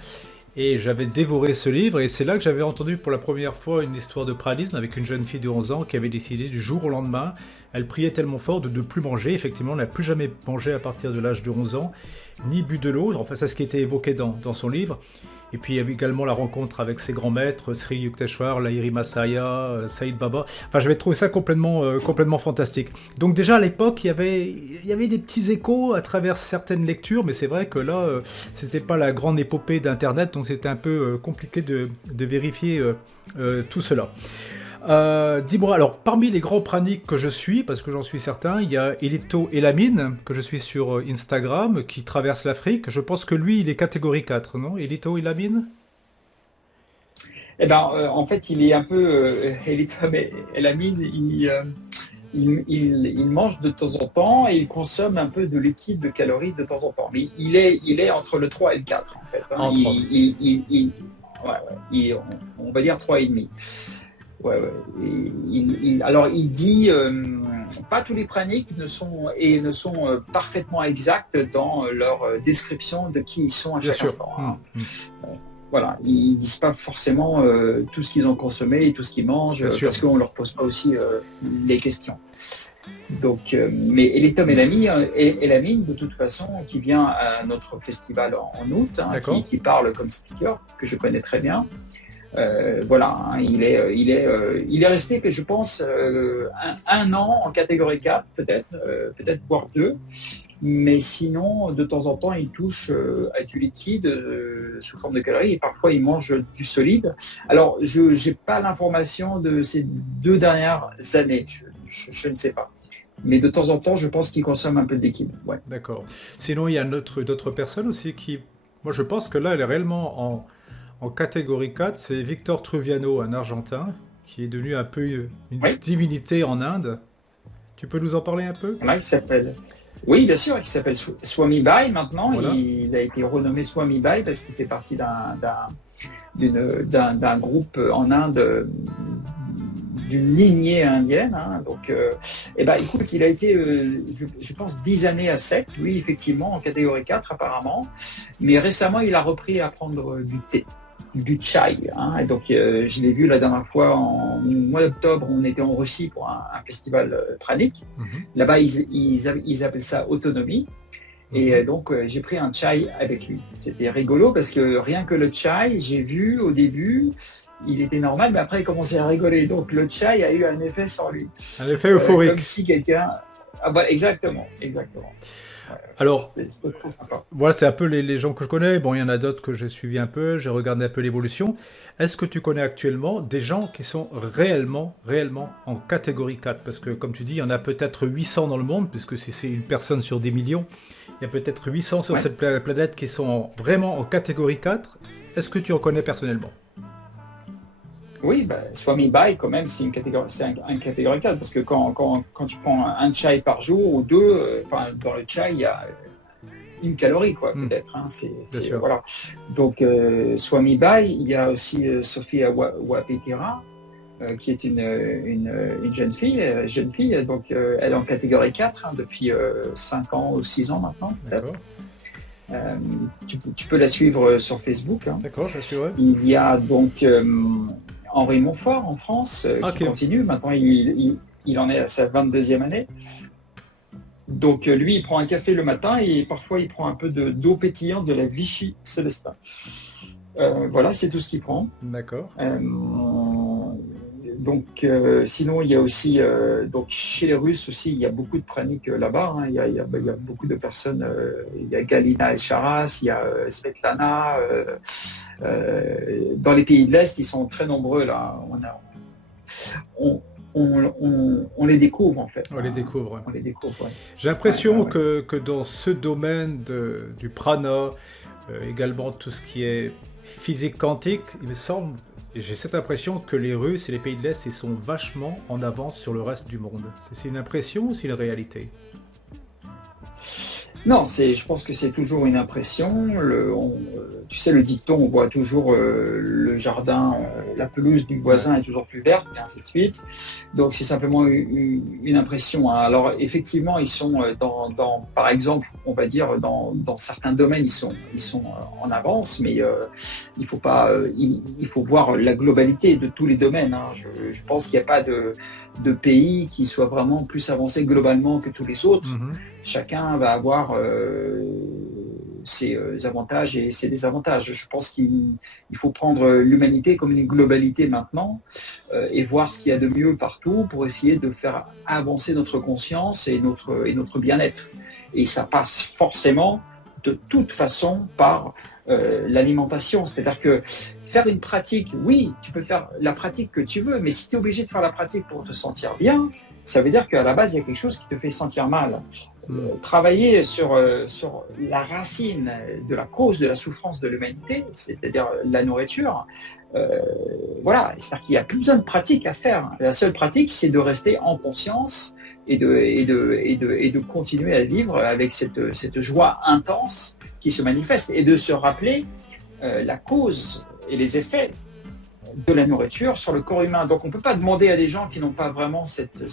et j'avais dévoré ce livre et c'est là que j'avais entendu pour la première fois une histoire de pradisme avec une jeune fille de 11 ans qui avait décidé du jour au lendemain, elle priait tellement fort de ne plus manger, effectivement elle n'a plus jamais mangé à partir de l'âge de 11 ans, ni bu de l'eau, enfin c'est ce qui était évoqué dans son livre. Et puis il y avait également la rencontre avec ses grands maîtres, Sri Yukteswar, Lahiri Masaya, Saïd Baba. Enfin, j'avais trouvé ça complètement fantastique. Donc déjà à l'époque, il y avait des petits échos à travers certaines lectures, mais c'est vrai que là, c'était pas la grande épopée d'Internet, donc c'était un peu compliqué de vérifier tout cela. Dis-moi, alors parmi les grands praniques que je suis, parce que j'en suis certain, il y a Elito Elamine, que je suis sur Instagram, qui traverse l'Afrique. Je pense que lui, il est catégorie 4, non? Elito Elamine? Eh ben, en fait, il est un peu... Elito Elamine, il mange de temps en temps et il consomme un peu de liquide de calories de temps en temps. Mais il est entre le 3 et le 4, en fait. Hein. On va dire 3,5. Ouais. Alors il dit, pas tous les praniques ne sont parfaitement exacts dans leur description de qui ils sont à chaque instant. Hein. Voilà, ils disent pas forcément tout ce qu'ils ont consommé et tout ce qu'ils mangent, parce qu'on leur pose pas aussi les questions. Donc, mais Elito Elamine, de toute façon, qui vient à notre festival en août, hein, qui parle comme speaker, que je connais très bien. Voilà, hein, il est resté, je pense, un an en catégorie 4, peut-être voire 2, mais sinon, de temps en temps, il touche à du liquide sous forme de calories et parfois il mange du solide. Alors, je n'ai pas l'information de ces 2 dernières années, je ne sais pas. Mais de temps en temps, je pense qu'il consomme un peu de liquide. Ouais. D'accord. Sinon, il y a d'autres personnes aussi qui... Moi, je pense que là, elle est réellement en catégorie 4, c'est Victor Truviano, un Argentin, qui est devenu un peu une divinité en Inde. Tu peux nous en parler un peu? Il s'appelle... Oui, bien sûr, il s'appelle Swami Bai maintenant. Voilà. Il a été renommé Swami Bai parce qu'il fait partie d'un groupe en Inde, d'une lignée indienne. Hein. Donc, écoute, il a été, je pense, 10 années à sec, oui, effectivement, en catégorie 4 apparemment. Mais récemment, il a repris à prendre du thé. Du chai. Hein. Et donc, je l'ai vu la dernière fois en mois d'octobre, on était en Russie pour un festival pranique. Là-bas, ils appellent ça autonomie. Et donc, j'ai pris un chai avec lui. C'était rigolo parce que rien que le chai, j'ai vu au début, il était normal, mais après il commençait à rigoler. Donc le chai a eu un effet sur lui. Un effet euphorique. Comme si quelqu'un... Ah bah, exactement. Alors, C'était très sympa. voilà, c'est un peu les gens que je connais. Bon, il y en a d'autres que j'ai suivi un peu, j'ai regardé un peu l'évolution. Est-ce que tu connais actuellement des gens qui sont réellement en catégorie 4? Parce que, comme tu dis, il y en a peut-être 800 dans le monde, puisque si c'est une personne sur des millions, il y a peut-être 800 sur Ouais. cette planète qui sont vraiment en catégorie 4. Est-ce que tu en connais personnellement? Oui, bah, Swami Bai, quand même, c'est un catégorie 4, parce que quand tu prends un chai par jour ou deux, dans le chai, il y a une calorie, quoi, peut-être. Hein, Bien sûr. voilà. Donc, Swami Bai, il y a aussi Sophia Wapetira, qui est une jeune fille, donc elle est en catégorie 4 depuis 5 ans ou 6 ans maintenant, peut-être. D'accord, Tu peux la suivre sur Facebook. Hein. d'accord, je suis vrai. Il y a donc Henri Montfort en France qui Ok. continue. Maintenant, il en est à sa 22e année. Donc lui, il prend un café le matin et parfois il prend un peu d'eau pétillante de la Vichy Célestin. Voilà, c'est tout ce qu'il prend. D'accord. Donc sinon, il y a aussi, donc chez les Russes aussi, il y a beaucoup de praniques là-bas. Hein. Il y a beaucoup de personnes. Il y a Galina Elcharas, il y a Svetlana. Dans les pays de l'Est, ils sont très nombreux là. On les découvre en fait. On les découvre. On les découvre. Ouais. J'ai l'impression Ouais. que dans ce domaine du prana, également tout ce qui est physique quantique, il me semble, et j'ai cette impression que les Russes et les pays de l'Est, ils sont vachement en avance sur le reste du monde. C'est une impression ou c'est une réalité? Non, je pense que c'est toujours une impression. Tu sais, le dicton, on voit toujours le jardin, la pelouse du voisin est toujours plus verte, et ainsi de suite. Donc c'est simplement une impression. Hein. Alors effectivement, ils sont par exemple, on va dire dans certains domaines, ils sont en avance, mais il faut pas, il faut voir la globalité de tous les domaines. Hein. Je pense qu'il n'y a pas de pays qui soit vraiment plus avancé globalement que tous les autres. Chacun va avoir ses avantages et ses désavantages. Je pense qu'il faut prendre l'humanité comme une globalité maintenant et voir ce qu'il y a de mieux partout pour essayer de faire avancer notre conscience et notre bien-être. Et ça passe forcément de toute façon par l'alimentation. C'est-à-dire que faire une pratique, oui, tu peux faire la pratique que tu veux, mais si tu es obligé de faire la pratique pour te sentir bien, ça veut dire qu'à la base, il y a quelque chose qui te fait sentir mal. Travailler sur la racine de la cause de la souffrance de l'humanité, c'est-à-dire la nourriture, voilà, c'est-à-dire qu'il n'y a plus besoin de pratique à faire. La seule pratique, c'est de rester en conscience et de continuer à vivre avec cette joie intense qui se manifeste et de se rappeler la cause et les effets de la nourriture sur le corps humain. Donc on ne peut pas demander à des gens qui n'ont pas vraiment cette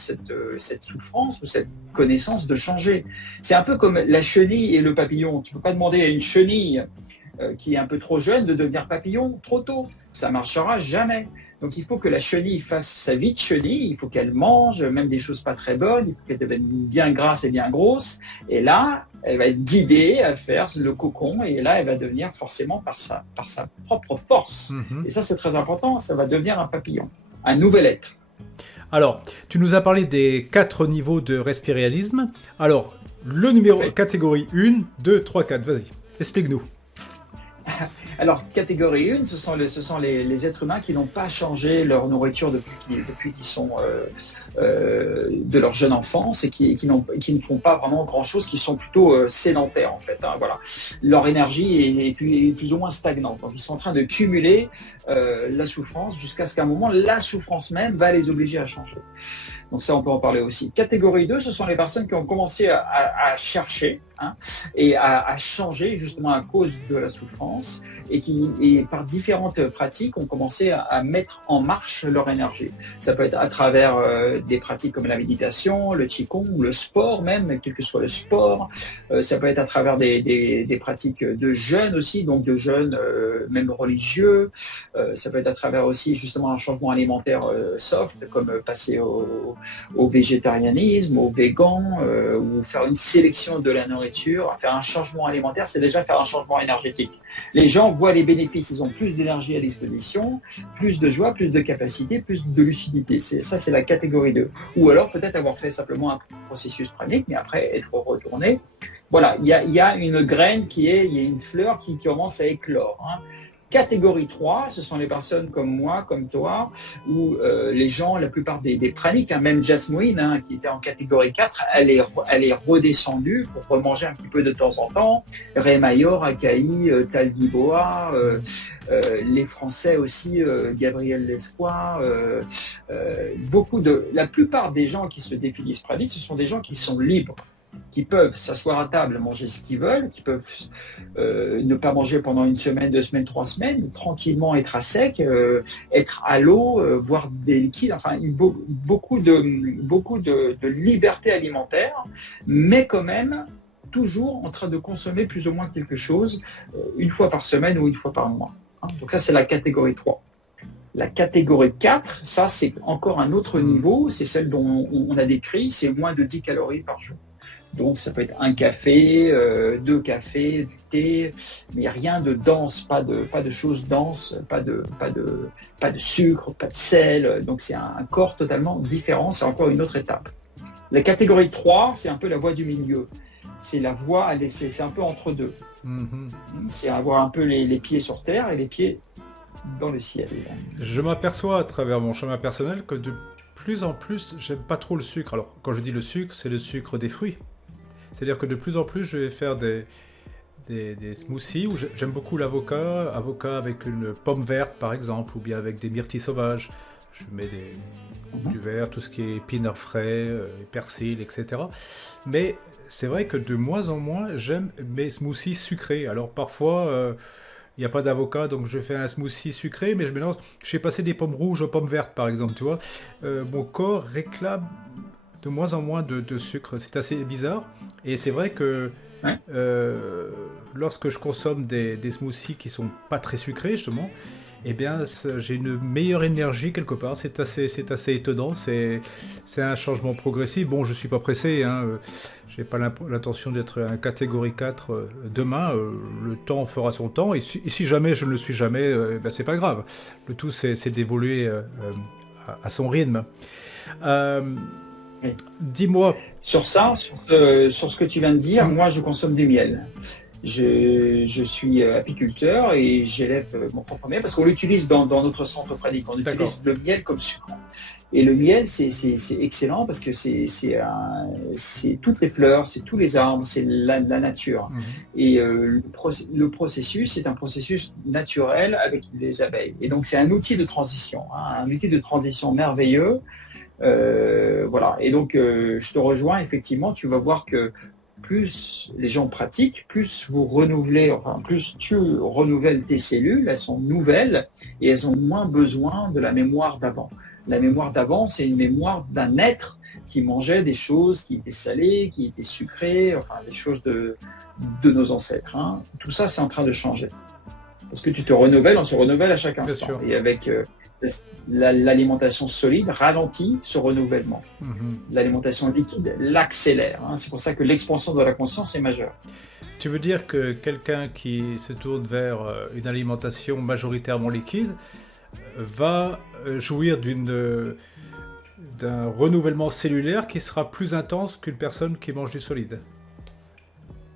souffrance ou cette connaissance de changer. C'est un peu comme la chenille et le papillon. Tu ne peux pas demander à une chenille qui est un peu trop jeune de devenir papillon trop tôt. Ça ne marchera jamais. Donc il faut que la chenille fasse sa vie de chenille, il faut qu'elle mange même des choses pas très bonnes, il faut qu'elle devienne bien grasse et bien grosse. Et là, elle va être guidée à faire le cocon et là, elle va devenir forcément par sa propre force. Et ça, c'est très important, ça va devenir un papillon, un nouvel être. Alors, tu nous as parlé des 4 niveaux de respiréalisme. Alors, le numéro, Oui. catégorie 1, 2, 3, 4, vas-y, explique-nous. Alors, catégorie 1, ce sont les êtres humains qui n'ont pas changé leur nourriture depuis qu'ils sont de leur jeune enfance et qui ne font pas vraiment grand-chose, qui sont plutôt sédentaires en fait. Hein, voilà. Leur énergie est plus ou moins stagnante. Donc, ils sont en train de cumuler la souffrance jusqu'à ce qu'à un moment, la souffrance même va les obliger à changer. Donc ça, on peut en parler aussi. Catégorie 2, ce sont les personnes qui ont commencé à chercher et à changer justement à cause de la souffrance et qui, par différentes pratiques, ont commencé à mettre en marche leur énergie. Ça peut être à travers des pratiques comme la méditation, le qigong, le sport même, quel que soit le sport. Ça peut être à travers des pratiques de jeûne aussi, donc de jeûne même religieux. Ça peut être à travers aussi justement un changement alimentaire soft, comme passer au au végétarianisme, au végan, ou faire une sélection de la nourriture, faire un changement alimentaire, c'est déjà faire un changement énergétique. Les gens voient les bénéfices, ils ont plus d'énergie à disposition, plus de joie, plus de capacité, plus de lucidité. Ça, c'est la catégorie 2. Ou alors peut-être avoir fait simplement un processus pranique, mais après être retourné. Voilà, il y a une graine il y a une fleur qui commence à éclore. Hein. Catégorie 3, ce sont les personnes comme moi, comme toi, où les gens, la plupart des praniques, hein, même Jasmine, hein, qui était en catégorie 4, elle est redescendue pour remanger un petit peu de temps en temps. Rémayor, Acaï, Taldiboa, les Français aussi, Gabriel Lespoir, la plupart des gens qui se définissent praniques, ce sont des gens qui sont libres, qui peuvent s'asseoir à table, manger ce qu'ils veulent, qui peuvent ne pas manger pendant une semaine, 2 semaines, 3 semaines, tranquillement être à sec, être à l'eau, boire des liquides, enfin beaucoup de liberté alimentaire, mais quand même toujours en train de consommer plus ou moins quelque chose une fois par semaine ou une fois par mois. Hein. Donc ça, c'est la catégorie 3. La catégorie 4, ça c'est encore un autre niveau, c'est celle dont on a décrit, c'est moins de 10 calories par jour. Donc ça peut être un café, 2 cafés, du thé, mais rien de dense, pas de choses denses, pas de sucre, pas de sel. Donc c'est un corps totalement différent, c'est encore une autre étape. La catégorie 3, c'est un peu la voie du milieu. C'est la voie, c'est un peu entre deux. C'est avoir un peu les pieds sur terre et les pieds dans le ciel. Je m'aperçois à travers mon chemin personnel que de plus en plus, j'aime pas trop le sucre. Alors, quand je dis le sucre, c'est le sucre des fruits. C'est-à-dire que de plus en plus, je vais faire des smoothies où j'aime beaucoup l'avocat, avocat avec une pomme verte par exemple, ou bien avec des myrtilles sauvages. Je mets du vert, tout ce qui est épinards frais, persil, etc. Mais c'est vrai que de moins en moins, j'aime mes smoothies sucrés. Alors parfois, il n'y a pas d'avocat, donc je fais un smoothie sucré, mais je mélange. J'ai passé des pommes rouges aux pommes vertes, par exemple, tu vois. Mon corps réclame de moins en moins de sucre. C'est assez bizarre. Et c'est vrai que lorsque je consomme des smoothies qui sont pas très sucrés, justement, eh bien, j'ai une meilleure énergie quelque part. C'est assez étonnant. C'est un changement progressif. Bon, je suis pas pressé. Hein. J'ai pas l'intention d'être un catégorie 4 demain. Le temps fera son temps. Et si jamais je ne le suis jamais, ben, c'est pas grave. Le tout, c'est d'évoluer à son rythme. Dis-moi. Sur ça, sur ce que tu viens de dire, moi je consomme du miel. Je suis apiculteur et j'élève mon propre miel parce qu'on l'utilise dans notre centre pranique. On utilise le miel comme sucre. Et le miel, c'est excellent parce que c'est toutes les fleurs, c'est tous les arbres, c'est la nature. Et le processus, c'est un processus naturel avec les abeilles. Et donc c'est un outil de transition, hein, un outil de transition merveilleux. Voilà. Et donc je te rejoins, effectivement, tu vas voir que plus les gens pratiquent, plus vous renouvelez, enfin plus tu renouvelles tes cellules, elles sont nouvelles et elles ont moins besoin de la mémoire d'avant. La mémoire d'avant, c'est une mémoire d'un être qui mangeait des choses qui étaient salées, qui étaient sucrées, enfin des choses de nos ancêtres. Hein. Tout ça, c'est en train de changer. Parce que tu te renouvelles, on se renouvelle à chaque instant. Et avec l'alimentation solide ralentit ce renouvellement. L'alimentation liquide l'accélère. Hein. C'est pour ça que l'expansion de la conscience est majeure. Tu veux dire que quelqu'un qui se tourne vers une alimentation majoritairement liquide va jouir d'un renouvellement cellulaire qui sera plus intense qu'une personne qui mange du solide?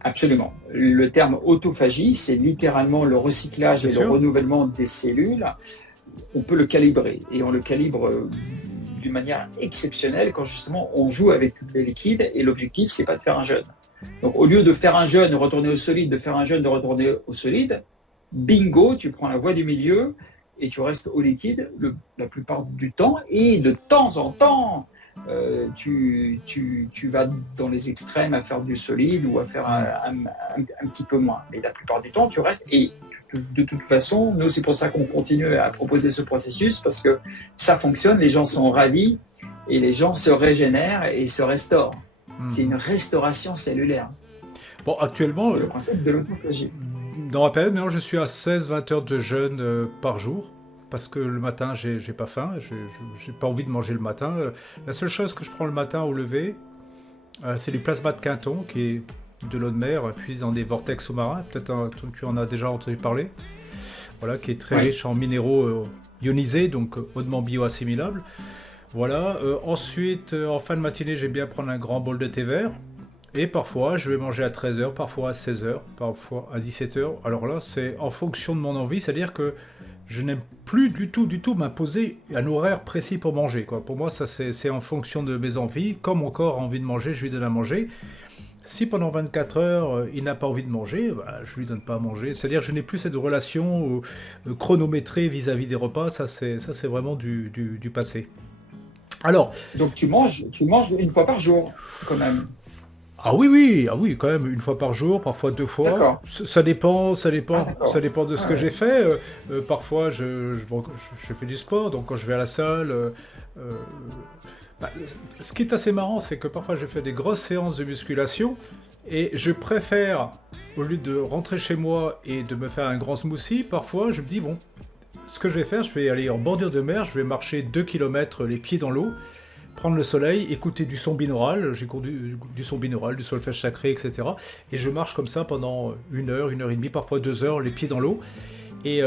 Absolument. Le terme autophagie, c'est littéralement le recyclage et le renouvellement des cellules. On peut le calibrer et on le calibre d'une manière exceptionnelle quand justement on joue avec les liquides et l'objectif c'est pas de faire un jeûne. Donc au lieu de faire un jeûne, de retourner au solide, de faire un jeûne, de retourner au solide, bingo, tu prends la voie du milieu et tu restes au liquide la plupart du temps et de temps en temps tu vas dans les extrêmes à faire du solide ou à faire un petit peu moins. Mais la plupart du temps tu restes et de toute façon, nous, c'est pour ça qu'on continue à proposer ce processus, parce que ça fonctionne, les gens sont ravis, et les gens se régénèrent et se restaurent. C'est une restauration cellulaire. Bon, actuellement, c'est le principe de l'autophagie. Dans ma période, maintenant, je suis à 16-20 heures de jeûne par jour, parce que le matin, j'ai pas faim, j'ai pas envie de manger le matin. La seule chose que je prends le matin au lever, c'est du plasma de Quinton, qui est de l'eau de mer, puisé dans des vortex sous-marins. Peut-être tu en as déjà entendu parler. Voilà, qui est très riche en minéraux ionisés, donc hautement bioassimilables. Voilà. Ensuite, en fin de matinée, j'aime bien prendre un grand bol de thé vert. Et parfois, je vais manger à 13h, parfois à 16h, parfois à 17h. Alors là, c'est en fonction de mon envie, c'est-à-dire que je n'aime plus du tout m'imposer un horaire précis pour manger, quoi. Pour moi, ça c'est en fonction de mes envies. Quand mon corps a envie de manger, je lui donne à manger. Si pendant 24 heures, il n'a pas envie de manger, bah, je lui donne pas à manger. C'est-à-dire que je n'ai plus cette relation chronométrée vis-à-vis des repas. Ça, c'est vraiment du passé. Alors, Donc tu manges une fois par jour, quand même. ah oui, quand même, une fois par jour, parfois 2 fois. D'accord. Ça dépend, D'accord. ça dépend de ce Ah que ouais. j'ai fait. Parfois, je fais du sport, donc quand je vais à la salle, euh, bah, ce qui est assez marrant, c'est que parfois je fais des grosses séances de musculation et je préfère, au lieu de rentrer chez moi et de me faire un grand smoothie, parfois je me dis, bon, ce que je vais faire, je vais aller en bordure de mer, je vais marcher 2 kilomètres les pieds dans l'eau, prendre le soleil, écouter du son binaural, j'écoute du son binaural, du solfège sacré, etc. Et je marche comme ça pendant 1 heure et demie, parfois 2 heures, les pieds dans l'eau. Et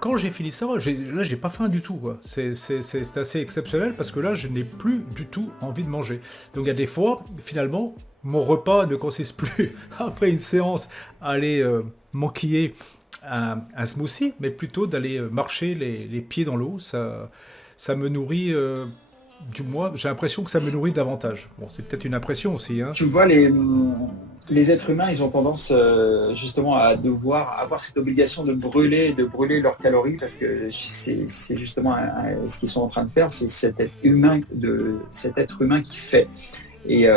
quand j'ai fini ça, là, j'ai pas faim du tout, quoi. C'est assez exceptionnel parce que là, je n'ai plus du tout envie de manger. Donc il y a des fois, finalement, mon repas ne consiste plus, après une séance, à aller m'enquiller un smoothie, mais plutôt d'aller marcher les pieds dans l'eau. Ça me nourrit, du moins, j'ai l'impression que ça me nourrit davantage. Bon, c'est peut-être une impression aussi, hein. Tu vois, les êtres humains, ils ont tendance justement à devoir avoir cette obligation de brûler leurs calories parce que c'est justement ce qu'ils sont en train de faire, c'est cet être humain qui fait. Et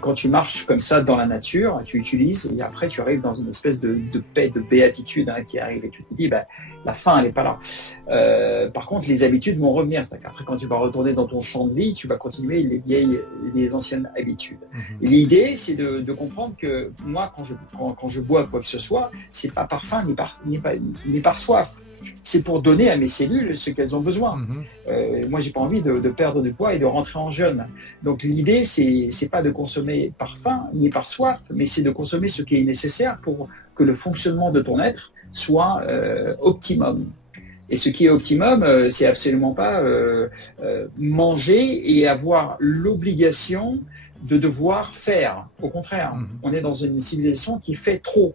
quand tu marches comme ça dans la nature, tu utilises et après tu arrives dans une espèce de paix, de béatitude qui arrive et tu te dis bah, la fin elle n'est pas là. Par contre les habitudes vont revenir, c'est-à-dire qu'après quand tu vas retourner dans ton champ de vie, tu vas continuer les anciennes habitudes. Et l'idée c'est de comprendre que moi quand je bois quoi que ce soit, c'est pas par faim ni par soif. C'est pour donner à mes cellules ce qu'elles ont besoin. Moi, j'ai pas envie de perdre de poids et de rentrer en jeûne. Donc, l'idée, c'est pas de consommer par faim ni par soif, mais c'est de consommer ce qui est nécessaire pour que le fonctionnement de ton être soit optimum. Et ce qui est optimum, c'est absolument pas manger et avoir l'obligation de devoir faire. Au contraire, on est dans une civilisation qui fait trop.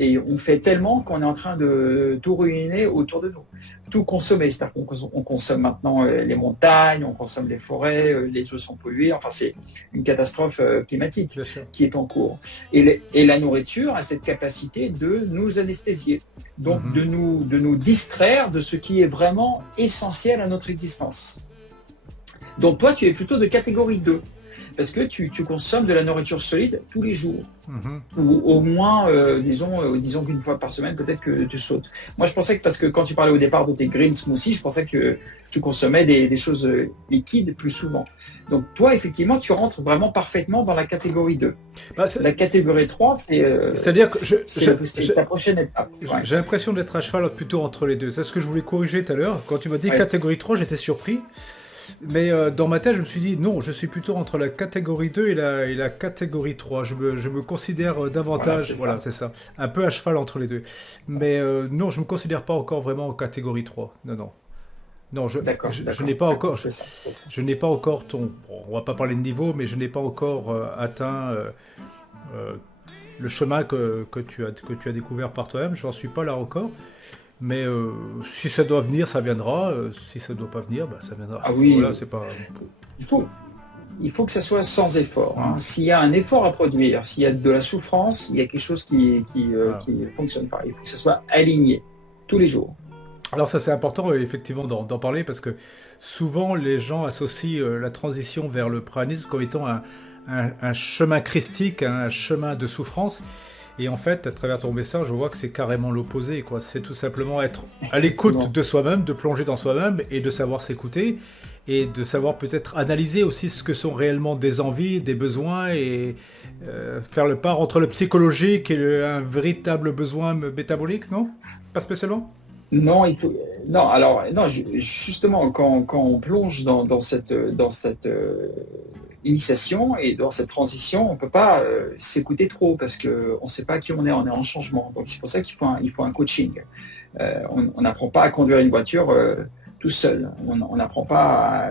Et on fait tellement qu'on est en train de tout ruiner autour de nous. Tout consommer, c'est-à-dire qu'on consomme maintenant les montagnes, on consomme les forêts, les eaux sont polluées, enfin c'est une catastrophe climatique qui est en cours. Et la nourriture a cette capacité de nous anesthésier, donc de nous distraire de ce qui est vraiment essentiel à notre existence. Donc toi, tu es plutôt de catégorie 2. Parce que tu consommes de la nourriture solide tous les jours. Ou au moins, disons qu'une fois par semaine, peut-être que tu sautes. Moi, je pensais que, parce que quand tu parlais au départ de tes green smoothies, je pensais que tu consommais des choses liquides plus souvent. Donc toi, effectivement, tu rentres vraiment parfaitement dans la catégorie 2. La catégorie 3, c'est-à-dire que c'est ta prochaine étape. Ouais. J'ai l'impression d'être à cheval plutôt entre les deux. C'est ce que je voulais corriger tout à l'heure. Quand tu m'as dit catégorie 3, j'étais surpris. Mais dans ma tête, je me suis dit, non, je suis plutôt entre la catégorie 2 et la catégorie 3. Je me considère davantage, voilà, c'est ça, un peu à cheval entre les deux. Mais non, je ne me considère pas encore vraiment en catégorie 3. Non. Non, je n'ai pas encore, je n'ai pas encore ton, bon, on va pas parler de niveau, mais je n'ai pas encore atteint le chemin que tu as découvert par toi-même. Je n'en suis pas là encore. Mais si ça doit venir, ça viendra. Si ça ne doit pas venir, bah, ça viendra. Ah oui, voilà, c'est pas... il faut que ça soit sans effort. Hein. S'il y a un effort à produire, s'il y a de la souffrance, il y a quelque chose qui fonctionne pas. Il faut que ça soit aligné tous les jours. Alors ça c'est important effectivement d'en parler parce que souvent les gens associent la transition vers le pranisme comme étant un chemin christique, un chemin de souffrance. Et en fait, à travers ton message, je vois que c'est carrément l'opposé, quoi. C'est tout simplement être à l'écoute de soi-même, de plonger dans soi-même et de savoir s'écouter et de savoir peut-être analyser aussi ce que sont réellement des envies, des besoins et faire le part entre le psychologique et un véritable besoin métabolique, non? Pas spécialement? Non, non, alors, non, justement, quand on plonge dans cette initiation et dans cette transition, on ne peut pas s'écouter trop parce qu'on ne sait pas qui on est en changement. Donc, c'est pour ça il faut un coaching. On n'apprend pas à conduire une voiture tout seul. On n'apprend pas.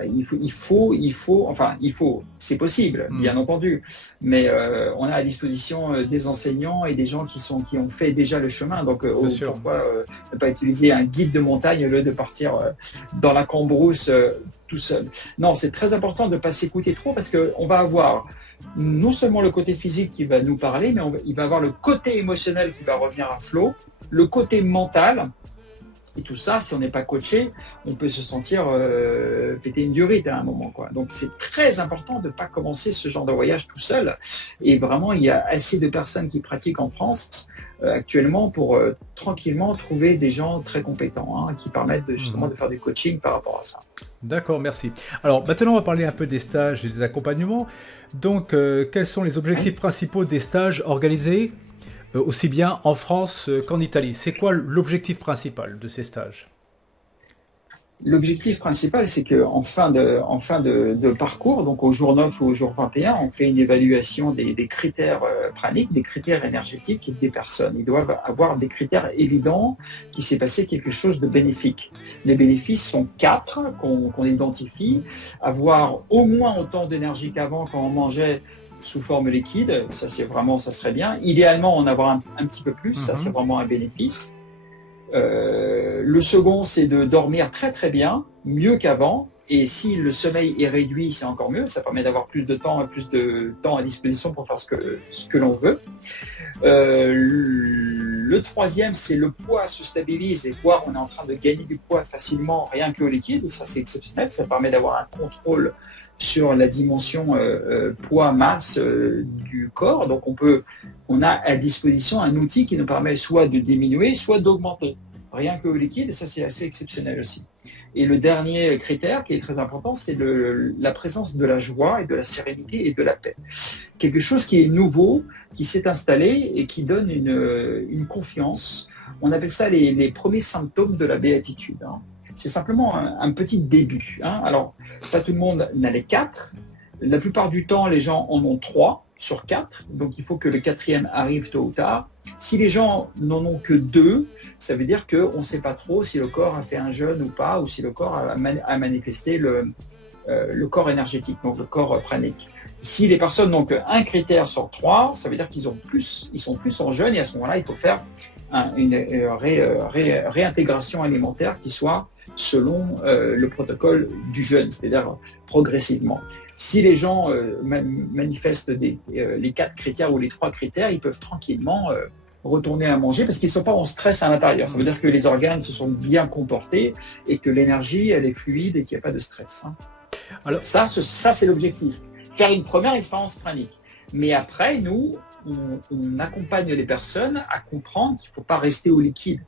C'est possible, bien entendu, mais on a à disposition des enseignants et des gens qui ont fait déjà le chemin. Donc, pourquoi ne pas utiliser un guide de montagne au lieu de partir dans la cambrousse tout seul. Non, c'est très important de ne pas s'écouter trop parce qu'on va avoir non seulement le côté physique qui va nous parler, mais il va avoir le côté émotionnel qui va revenir à flot, le côté mental. Et tout ça, si on n'est pas coaché, on peut se sentir péter une durite à un moment, quoi. Donc c'est très important de ne pas commencer ce genre de voyage tout seul. Et vraiment, il y a assez de personnes qui pratiquent en France actuellement pour tranquillement trouver des gens très compétents qui permettent justement de faire du coaching par rapport à ça. D'accord, merci. Alors maintenant, on va parler un peu des stages et des accompagnements. Donc, quels sont les objectifs principaux des stages organisés aussi bien en France qu'en Italie? C'est quoi l'objectif principal de ces stages? L'objectif principal, c'est qu'en fin de parcours, donc au jour 9 ou au jour 21, on fait une évaluation des critères praniques, des critères énergétiques des personnes. Ils doivent avoir des critères évidents qu'il s'est passé quelque chose de bénéfique. Les bénéfices sont 4 qu'on identifie. Avoir au moins autant d'énergie qu'avant quand on mangeait sous forme liquide, ça serait bien. Idéalement, en avoir un petit peu plus, ça c'est vraiment un bénéfice. Le second, c'est de dormir très très bien, mieux qu'avant. Et si le sommeil est réduit, c'est encore mieux. Ça permet d'avoir plus de temps à disposition pour faire ce que l'on veut. Le troisième, c'est le poids se stabilise et voir on est en train de gagner du poids facilement rien qu'au liquide. Et ça, c'est exceptionnel. Ça permet d'avoir un contrôle sur la dimension poids-masse du corps. Donc on a à disposition un outil qui nous permet soit de diminuer, soit d'augmenter, rien que au liquide, et ça c'est assez exceptionnel aussi. Et le dernier critère qui est très important, c'est la présence de la joie et de la sérénité et de la paix. Quelque chose qui est nouveau, qui s'est installé et qui donne une confiance. On appelle ça les premiers symptômes de la béatitude. C'est simplement un petit début. Alors, pas tout le monde n'a les 4. La plupart du temps, les gens en ont 3 sur 4. Donc, il faut que le 4e arrive tôt ou tard. Si les gens n'en ont que 2, ça veut dire qu'on ne sait pas trop si le corps a fait un jeûne ou pas, ou si le corps a manifesté le corps énergétique, donc le corps pranique. Si les personnes n'ont qu'un critère sur 3, ça veut dire ils sont plus en jeûne, et à ce moment-là, il faut faire une réintégration alimentaire qui soit selon le protocole du jeûne, c'est-à-dire progressivement. Si les gens manifestent les 4 critères ou les 3 critères, ils peuvent tranquillement retourner à manger parce qu'ils ne sont pas en stress à l'intérieur. Ça veut dire que les organes se sont bien comportés et que l'énergie, elle est fluide et qu'il n'y a pas de stress. Alors, ça c'est l'objectif. Faire une première expérience pranique. Mais après, nous, on accompagne les personnes à comprendre qu'il ne faut pas rester au liquide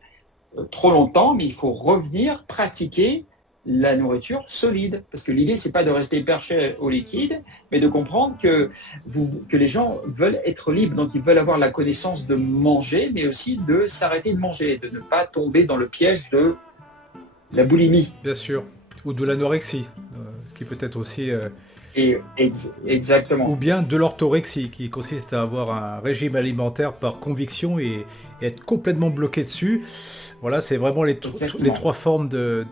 trop longtemps, mais il faut revenir pratiquer la nourriture solide. Parce que l'idée, c'est pas de rester perché au liquide, mais de comprendre que les gens veulent être libres. Donc, ils veulent avoir la connaissance de manger, mais aussi de s'arrêter de manger, de ne pas tomber dans le piège de la boulimie. Bien sûr. Ou de l'anorexie, ce qui peut être aussi... Exactement. Ou bien de l'orthorexie, qui consiste à avoir un régime alimentaire par conviction et être complètement bloqué dessus. Voilà, c'est vraiment les 3 formes de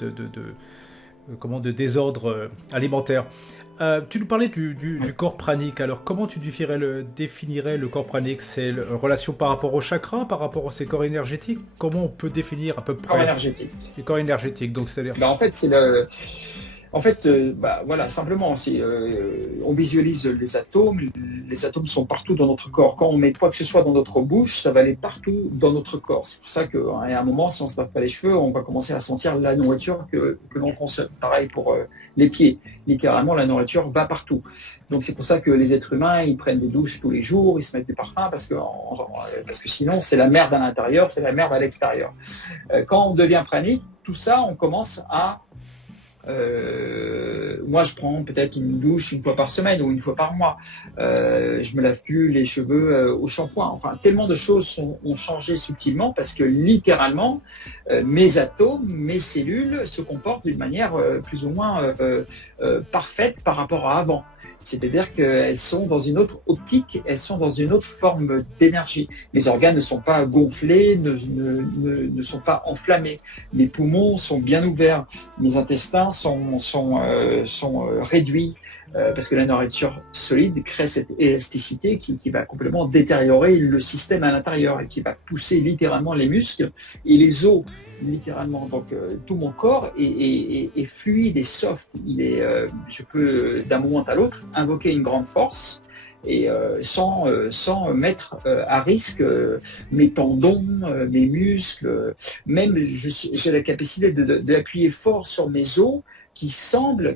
désordre alimentaire. Tu nous parlais du corps pranique. Alors, comment tu définirais le corps pranique? C'est la relation par rapport au chakra, par rapport à ces corps énergétiques? Comment on peut définir à peu près les corps énergétiques? Donc, c'est-à-dire... En fait, c'est voilà, simplement, on visualise les atomes. Les atomes sont partout dans notre corps. Quand on met quoi que ce soit dans notre bouche, ça va aller partout dans notre corps. C'est pour ça qu'à un moment, si on ne se lave pas les cheveux, on va commencer à sentir la nourriture que l'on consomme. Pareil pour les pieds. Littéralement, la nourriture va partout. Donc c'est pour ça que les êtres humains, ils prennent des douches tous les jours, ils se mettent du parfum, parce que sinon, c'est la merde à l'intérieur, c'est la merde à l'extérieur. Quand on devient pranique, tout ça, on commence à Moi, je prends peut-être une douche une fois par semaine ou une fois par mois. Je me lave plus les cheveux au shampoing. Enfin, tellement de choses ont changé subtilement parce que littéralement, mes atomes, mes cellules se comportent d'une manière plus ou moins parfaite par rapport à avant. C'est-à-dire qu'elles sont dans une autre optique, elles sont dans une autre forme d'énergie. Les organes ne sont pas gonflés, ne sont pas enflammés. Les poumons sont bien ouverts. Les intestins sont réduits parce que la nourriture solide crée cette élasticité qui va complètement détériorer le système à l'intérieur et qui va pousser littéralement les muscles et les os. Littéralement, donc tout mon corps est fluide et soft. Je peux d'un moment à l'autre invoquer une grande force et sans mettre à risque mes tendons, mes muscles. Même j'ai la capacité d'appuyer fort sur mes os qui semblent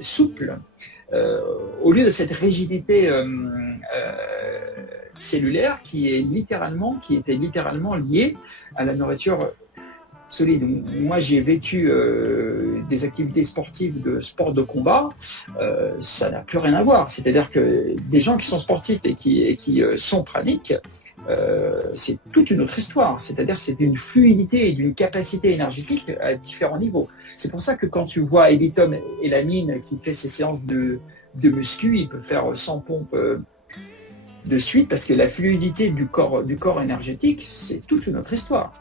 souples au lieu de cette rigidité cellulaire qui était littéralement liée à la nourriture solide. Moi, j'ai vécu des activités sportives de sport de combat, ça n'a plus rien à voir. C'est-à-dire que des gens qui sont sportifs et qui sont praniques, c'est toute une autre histoire. C'est-à-dire c'est d'une fluidité et d'une capacité énergétique à différents niveaux. C'est pour ça que quand tu vois Elitom Elamine qui fait ses séances de muscu, il peut faire 100 pompes de suite parce que la fluidité du corps énergétique, c'est toute une autre histoire.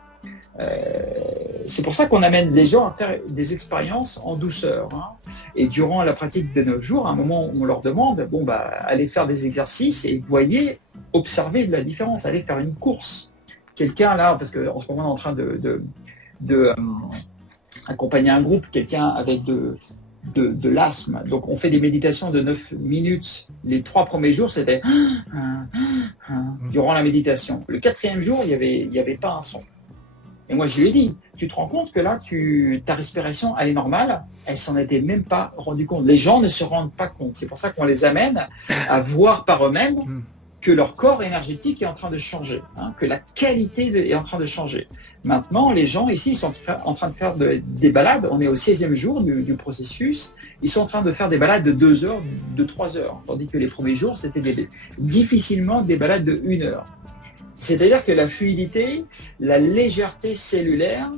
C'est pour ça qu'on amène les gens à faire des expériences en douceur. Et durant la pratique de 9 jours, à un moment, on leur demande, allez faire des exercices et voyez, observez de la différence, allez faire une course. Quelqu'un là, parce qu'en ce moment, on est en train de accompagner un groupe, quelqu'un avec de l'asthme. Donc on fait des méditations de 9 minutes. Les 3 premiers jours, c'était durant la méditation. Le 4e jour, il y avait pas un son. Et moi, je lui ai dit, tu te rends compte que là, ta respiration, elle est normale, elle s'en était même pas rendue compte. Les gens ne se rendent pas compte. C'est pour ça qu'on les amène à voir par eux-mêmes que leur corps énergétique est en train de changer, que la qualité est en train de changer. Maintenant, les gens ici, ils sont en train de faire des balades. On est au 16e jour du processus. Ils sont en train de faire des balades de 2 heures, de 3 heures. Tandis que les premiers jours, c'était difficilement des balades de 1 heure. C'est-à-dire que la fluidité, la légèreté cellulaire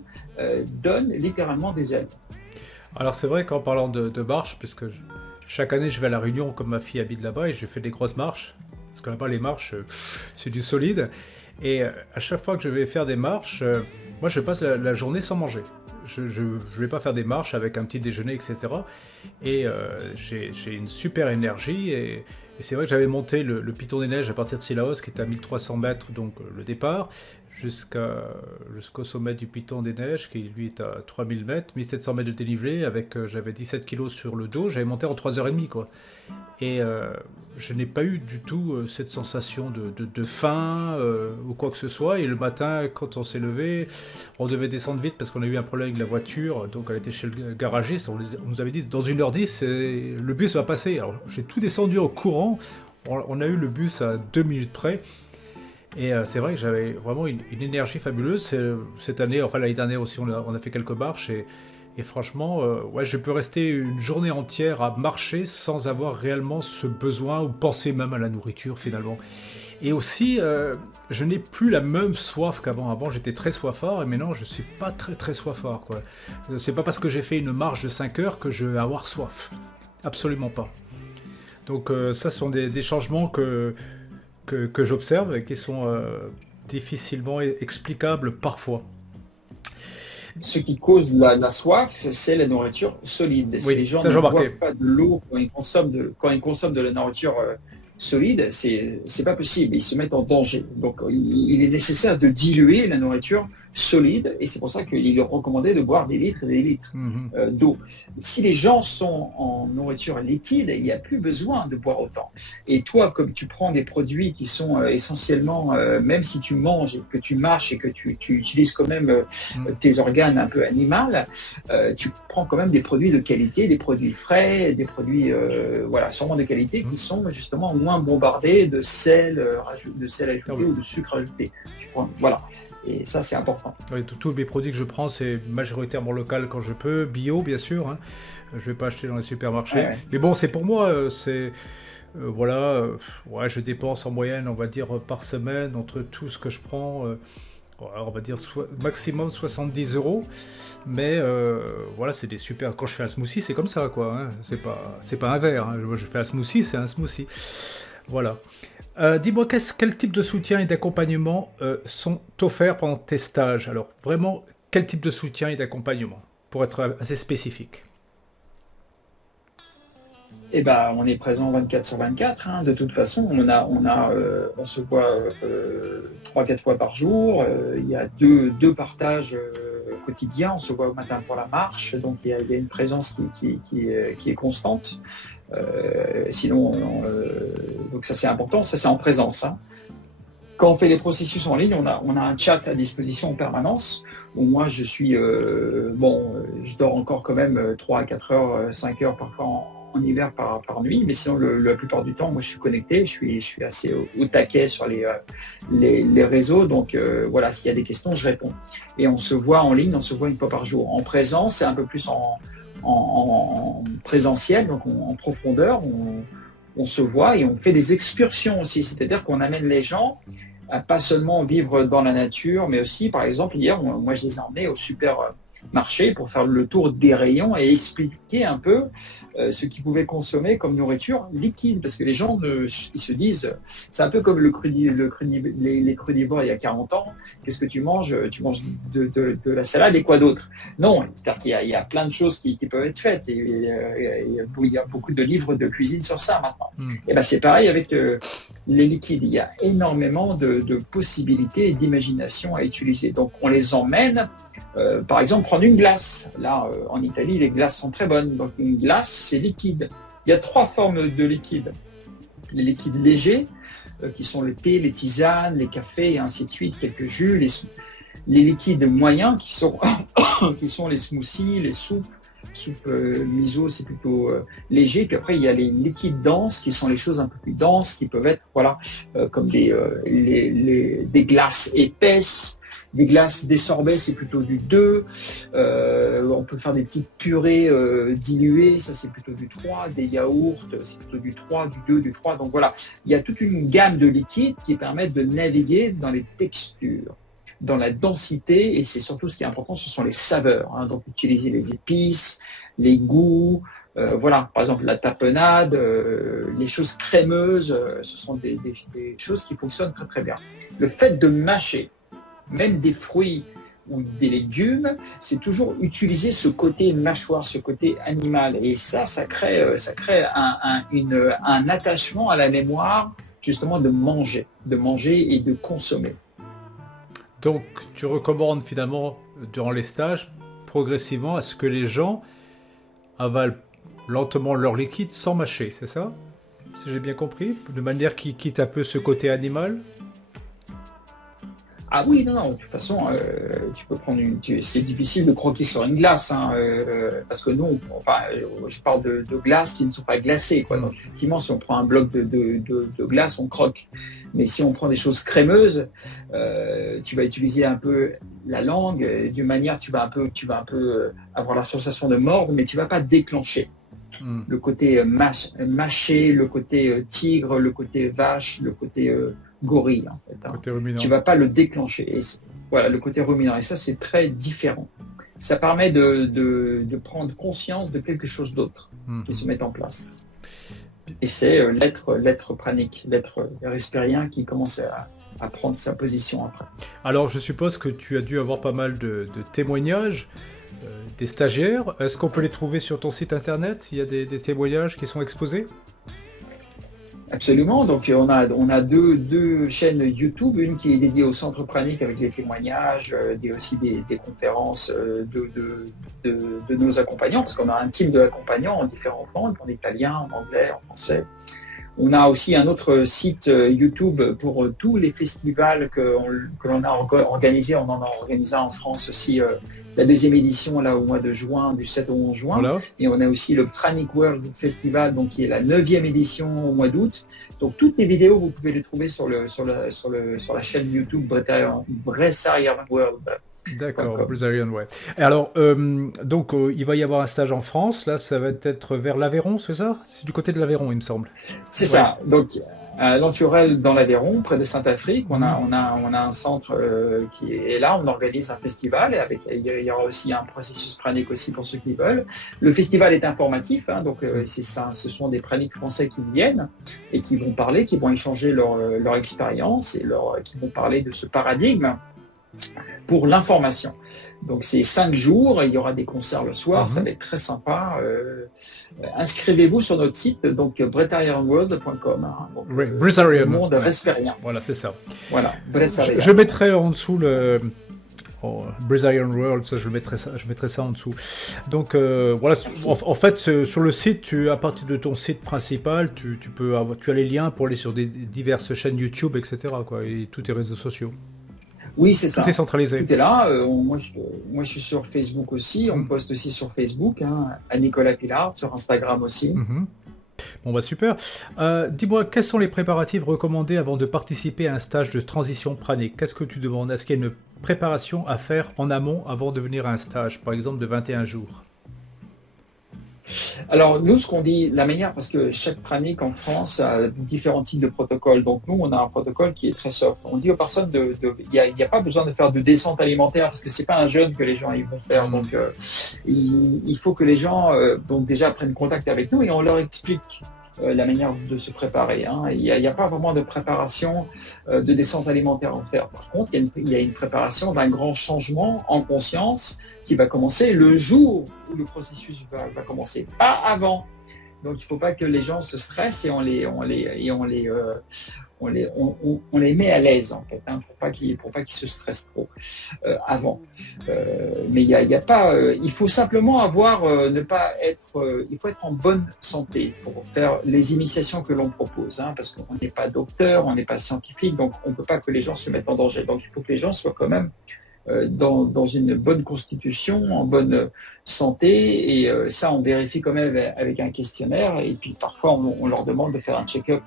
donne littéralement des ailes. Alors c'est vrai qu'en parlant de marche, puisque chaque année je vais à La Réunion comme ma fille habite là-bas et je fais des grosses marches, parce que là-bas les marches c'est du solide, et à chaque fois que je vais faire des marches, moi je passe la journée sans manger. Je ne vais pas faire des marches avec un petit déjeuner, etc. Et j'ai une super énergie. Et c'est vrai que j'avais monté le Piton des Neiges à partir de Sillaos, qui est à 1300 mètres, donc le départ, jusqu'au sommet du Piton des Neiges, qui lui est à 3000 mètres, 1700 mètres de dénivelé, j'avais 17 kilos sur le dos, j'avais monté en 3h30, quoi. Et je n'ai pas eu du tout cette sensation de faim ou quoi que ce soit. Et le matin, quand on s'est levé, on devait descendre vite parce qu'on a eu un problème avec la voiture. Donc elle était chez le garagiste. On nous avait dit, dans 1h10, le bus va passer. Alors j'ai tout descendu au courant. On a eu le bus à 2 minutes près. Et c'est vrai que j'avais vraiment une énergie fabuleuse. Cette année, enfin l'année dernière aussi, on a fait quelques marches. Et franchement, je peux rester une journée entière à marcher sans avoir réellement ce besoin ou penser même à la nourriture finalement. Et aussi, je n'ai plus la même soif qu'avant. Avant, j'étais très soifard et maintenant, je ne suis pas très très soifard, quoi. C'est pas parce que j'ai fait une marche de 5 heures que je vais avoir soif. Absolument pas. Donc ça, ce sont des changements que j'observe et qui sont difficilement explicables parfois. Ce qui cause la soif, c'est la nourriture solide. Si les gens ne boivent pas de l'eau quand ils consomment de la nourriture solide, c'est pas possible. Ils se mettent en danger. Donc, il est nécessaire de diluer la nourriture solide et c'est pour ça qu'il est recommandé de boire des litres et des litres d'eau. Si les gens sont en nourriture liquide, il n'y a plus besoin de boire autant. Et toi, comme tu prends des produits qui sont essentiellement, même si tu manges et que tu marches et que tu utilises quand même tes organes un peu animaux, tu prends quand même des produits de qualité, des produits frais, des produits sûrement de qualité qui sont justement moins bombardés de sel ajouté ou de sucre ajouté. Voilà. Et ça, c'est important. Oui, tous mes produits que je prends, c'est majoritairement local quand je peux, bio bien sûr, hein. Je vais pas acheter dans les supermarchés. Ouais. Mais bon, c'est pour moi, voilà, ouais, je dépense en moyenne, on va dire, par semaine, entre tout ce que je prends, on va dire maximum 70 euros. Mais voilà, c'est des super. Quand je fais un smoothie, c'est comme ça, quoi, hein. C'est pas un verre, hein. Je fais un smoothie, c'est un smoothie. Voilà. Dis-moi, quel type de soutien et d'accompagnement sont offerts pendant tes stages? Alors, vraiment, quel type de soutien et d'accompagnement? Pour être assez spécifique. Et ben, on est présent 24 sur 24. Hein. De toute façon, on se voit 3-4 fois par jour. Il y a deux partages quotidiens. On se voit au matin pour la marche, donc il y a une présence qui est constante. Donc ça c'est important, ça c'est en présence. Hein. Quand on fait les processus en ligne, on a un chat à disposition en permanence. Où moi je suis, je dors encore quand même 3 à 4 heures, 5 heures parfois en hiver par nuit, mais sinon la plupart du temps, moi je suis connecté, je suis assez au taquet sur les réseaux, donc voilà, s'il y a des questions, je réponds. Et on se voit en ligne, on se voit une fois par jour. En présence, c'est un peu plus en présentiel, donc en profondeur, on se voit et on fait des excursions aussi, c'est-à-dire qu'on amène les gens à pas seulement vivre dans la nature, mais aussi, par exemple, hier, moi je les ai emmenés au supermarché pour faire le tour des rayons et expliquer un peu ce qu'ils pouvaient consommer comme nourriture liquide, parce que les gens ils se disent, c'est un peu comme les crudivores il y a 40 ans, qu'est-ce que tu manges? Tu manges de la salade et quoi d'autre? Non, c'est-à-dire qu'il y a plein de choses qui peuvent être faites, et il y a beaucoup de livres de cuisine sur ça maintenant. Et ben c'est pareil avec les liquides, il y a énormément de possibilités et d'imagination à utiliser, donc on les emmène. Par exemple, prendre une glace. Là, en Italie, les glaces sont très bonnes. Donc, une glace, c'est liquide. Il y a 3 formes de liquide. Les liquides légers, qui sont le thé, les tisanes, les cafés, et ainsi de suite, quelques jus. Les liquides moyens, qui sont les smoothies, les soupes. Soupe miso, c'est plutôt léger. Puis après, il y a les liquides denses, qui sont les choses un peu plus denses, qui peuvent être, comme des glaces épaisses. Des glaces, des sorbets, c'est plutôt du 2. On peut faire des petites purées diluées, ça c'est plutôt du 3. Des yaourts, c'est plutôt du 3, du 2, du 3. Donc voilà, il y a toute une gamme de liquides qui permettent de naviguer dans les textures, dans la densité, et c'est surtout ce qui est important, ce sont les saveurs. Hein. Donc utiliser les épices, les goûts. Voilà, par exemple la tapenade, les choses crémeuses, ce sont des choses qui fonctionnent très très bien. Le fait de mâcher, même des fruits ou des légumes, c'est toujours utiliser ce côté mâchoire, ce côté animal. Et ça crée un attachement à la mémoire, justement, de manger et de consommer. Donc, tu recommandes finalement, durant les stages, progressivement, à ce que les gens avalent lentement leur liquide sans mâcher, c'est ça? Si j'ai bien compris, de manière qui quitte un peu ce côté animal? Ah oui, non, de toute façon, tu peux prendre c'est difficile de croquer sur une glace, hein, parce que nous, je parle de glaces qui ne sont pas glacées, quoi. Donc effectivement, si on prend un bloc de glace, on croque. Mais si on prend des choses crémeuses, tu vas utiliser un peu la langue, d'une manière, tu vas un peu avoir la sensation de mordre, mais tu vas pas déclencher. Le côté mâché, le côté tigre, le côté vache, le côté gorille, en fait. Hein. Côté ruminant. Tu vas pas le déclencher. Et voilà, le côté ruminant. Et ça, c'est très différent. Ça permet de prendre conscience de quelque chose d'autre qui se met en place. Et c'est l'être pranique, l'être hespérien qui commence à prendre sa position après. Alors, je suppose que tu as dû avoir pas mal de témoignages des stagiaires. Est-ce qu'on peut les trouver sur ton site internet? Il y a des témoignages qui sont exposés? Absolument, donc on a deux chaînes YouTube, une qui est dédiée au centre pranique avec les témoignages, aussi des conférences de nos accompagnants, parce qu'on a un team d'accompagnants en différentes langues, en italien, en anglais, en français, On a aussi un autre site YouTube pour tous les festivals que l'on a organisés. On en a organisé en France aussi la deuxième édition là au mois de juin, du 7 au 11 juin. Voilà. Et on a aussi le Pranic World Festival, donc qui est la 9e édition au mois d'août. Donc toutes les vidéos, vous pouvez les trouver sur la chaîne YouTube Bressarian World. D'accord, Brazilian, ouais. Et alors, donc, il va y avoir un stage en France, là, ça va être vers l'Aveyron, c'est ça? C'est du côté de l'Aveyron, il me semble. C'est ça. Donc, à Lenturel, dans l'Aveyron, près de Saint-Afrique, on a un centre qui est là, on organise un festival, et il y aura aussi un processus pranique aussi pour ceux qui veulent. Le festival est informatif, hein, donc c'est ça, ce sont des praniques français qui viennent et qui vont parler, qui vont échanger leur expérience et qui vont parler de ce paradigme pour l'information. Donc c'est 5 jours, il y aura des concerts le soir, ça va être très sympa. Inscrivez-vous sur notre site, donc bretarianworld.com. Hein, Brazilian. Le monde vespérien. Voilà, c'est ça. Voilà, Bretarian. Je mettrai en dessous le Brazilian World, ça, je mettrai ça en dessous. Donc voilà, en fait, sur le site, à partir de ton site principal, tu as les liens pour aller sur des diverses chaînes YouTube, etc., quoi, et tous tes réseaux sociaux. Oui, c'est ça. Tout est centralisé. Tout est là. Moi, je suis sur Facebook aussi. On poste aussi sur Facebook, hein, à Nicolas Pilar, sur Instagram aussi. Bon, bah super. Dis-moi, quels sont les préparatifs recommandés avant de participer à un stage de transition pranique? Qu'est-ce que tu demandes? Est-ce qu'il y a une préparation à faire en amont avant de venir à un stage, par exemple de 21 jours? Alors, nous, ce qu'on dit, la manière, parce que chaque pranique en France a différents types de protocoles. Donc, nous, on a un protocole qui est très soft. On dit aux personnes il n'y a pas besoin de faire de descente alimentaire parce que c'est pas un jeûne que les gens ils vont faire. Donc, il faut que les gens donc déjà prennent contact avec nous et on leur explique la manière de se préparer. Hein. Il n'y a pas vraiment de préparation de descente alimentaire à faire. Par contre, il y a une préparation d'un grand changement en conscience qui va commencer le jour où le processus va commencer, pas avant. Donc il ne faut pas que les gens se stressent et on les met à l'aise en fait, hein, pour pas qu'ils se stressent trop avant. Mais il y a pas, il faut simplement il faut être en bonne santé pour faire les initiations que l'on propose, hein, parce qu'on n'est pas docteur, on n'est pas scientifique, donc on ne peut pas que les gens se mettent en danger. Donc il faut que les gens soient quand même dans une bonne constitution, en bonne santé, et ça on vérifie quand même avec un questionnaire, et puis parfois on leur demande de faire un check-up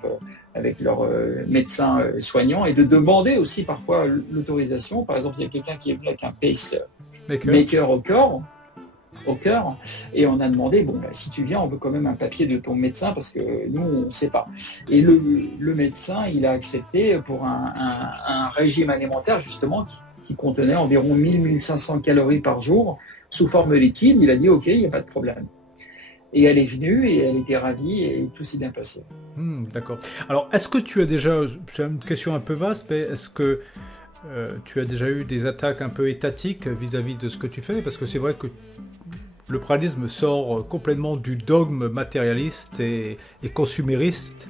avec leur médecin soignant et de demander aussi parfois l'autorisation. Par exemple, il y a quelqu'un qui est venu avec un pacemaker au cœur, et on a demandé, si tu viens, on veut quand même un papier de ton médecin parce que nous, on ne sait pas. Et le médecin, il a accepté pour un régime alimentaire justement qui contenait environ 1000-1500 calories par jour sous forme liquide. Il a dit ok, il n'y a pas de problème. Et elle est venue et elle était ravie et tout s'est bien passé. D'accord. Alors, est-ce que tu as déjà, c'est une question un peu vaste, mais est-ce que tu as déjà eu des attaques un peu étatiques vis-à-vis de ce que tu fais? Parce que c'est vrai que le pranisme sort complètement du dogme matérialiste et consumériste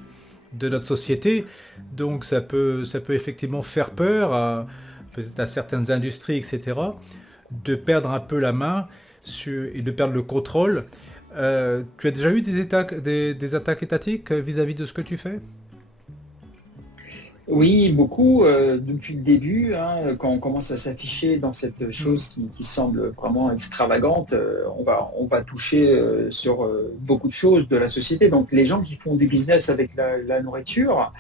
de notre société. Donc ça peut effectivement faire peur peut-être à certaines industries, etc., de perdre un peu la main et de perdre le contrôle. Tu as déjà eu des attaques étatiques vis-à-vis de ce que tu fais? Oui, beaucoup depuis le début, hein, quand on commence à s'afficher dans cette chose qui semble vraiment extravagante, on va toucher sur beaucoup de choses de la société. Donc les gens qui font du business avec la nourriture,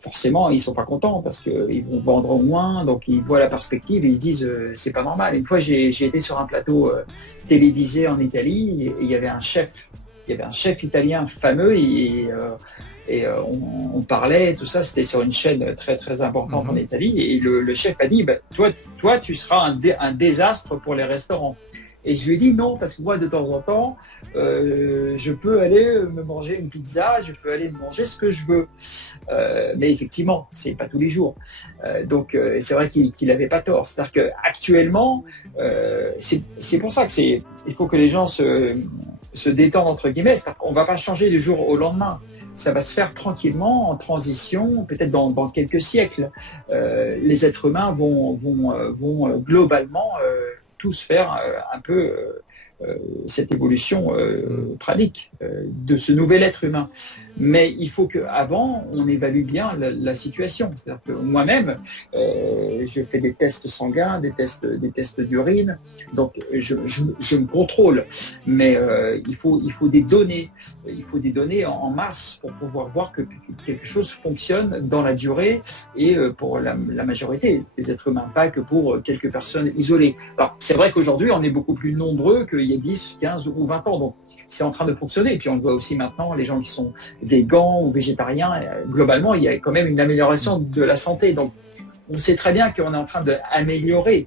forcément ils sont pas contents parce qu'ils vont vendre moins, donc ils voient la perspective et ils se disent c'est pas normal. Une fois j'ai été sur un plateau télévisé en Italie et il y avait un chef italien fameux et on parlait, tout ça, c'était sur une chaîne très très importante en Italie, et le chef a dit toi tu seras un désastre pour les restaurants. Et je lui ai dit non, parce que moi de temps en temps je peux aller me manger une pizza, je peux aller me manger ce que je veux, mais effectivement c'est pas tous les jours, donc c'est vrai qu'il n'avait pas tort. C'est-à-dire qu'actuellement c'est pour ça que il faut que les gens se détendent entre guillemets. C'est-à-dire qu'on ne va pas changer du jour au lendemain. Ça va se faire tranquillement, en transition, peut-être dans quelques siècles. Les êtres humains vont globalement tous faire un peu cette évolution pranique de ce nouvel être humain. Mais il faut qu'avant, on évalue bien la situation. C'est-à-dire que moi-même, je fais des tests sanguins, des tests d'urine, donc je me contrôle. Mais il faut des données. Il faut des données en masse pour pouvoir voir que quelque chose fonctionne dans la durée et pour la majorité des êtres humains, pas que pour quelques personnes isolées. Alors, c'est vrai qu'aujourd'hui, on est beaucoup plus nombreux qu'il y a 10, 15 ou 20 ans. Donc, c'est en train de fonctionner. Et puis, on le voit aussi maintenant, les gens qui sont végans ou végétariens, globalement, il y a quand même une amélioration de la santé. Donc, on sait très bien qu'on est en train d'améliorer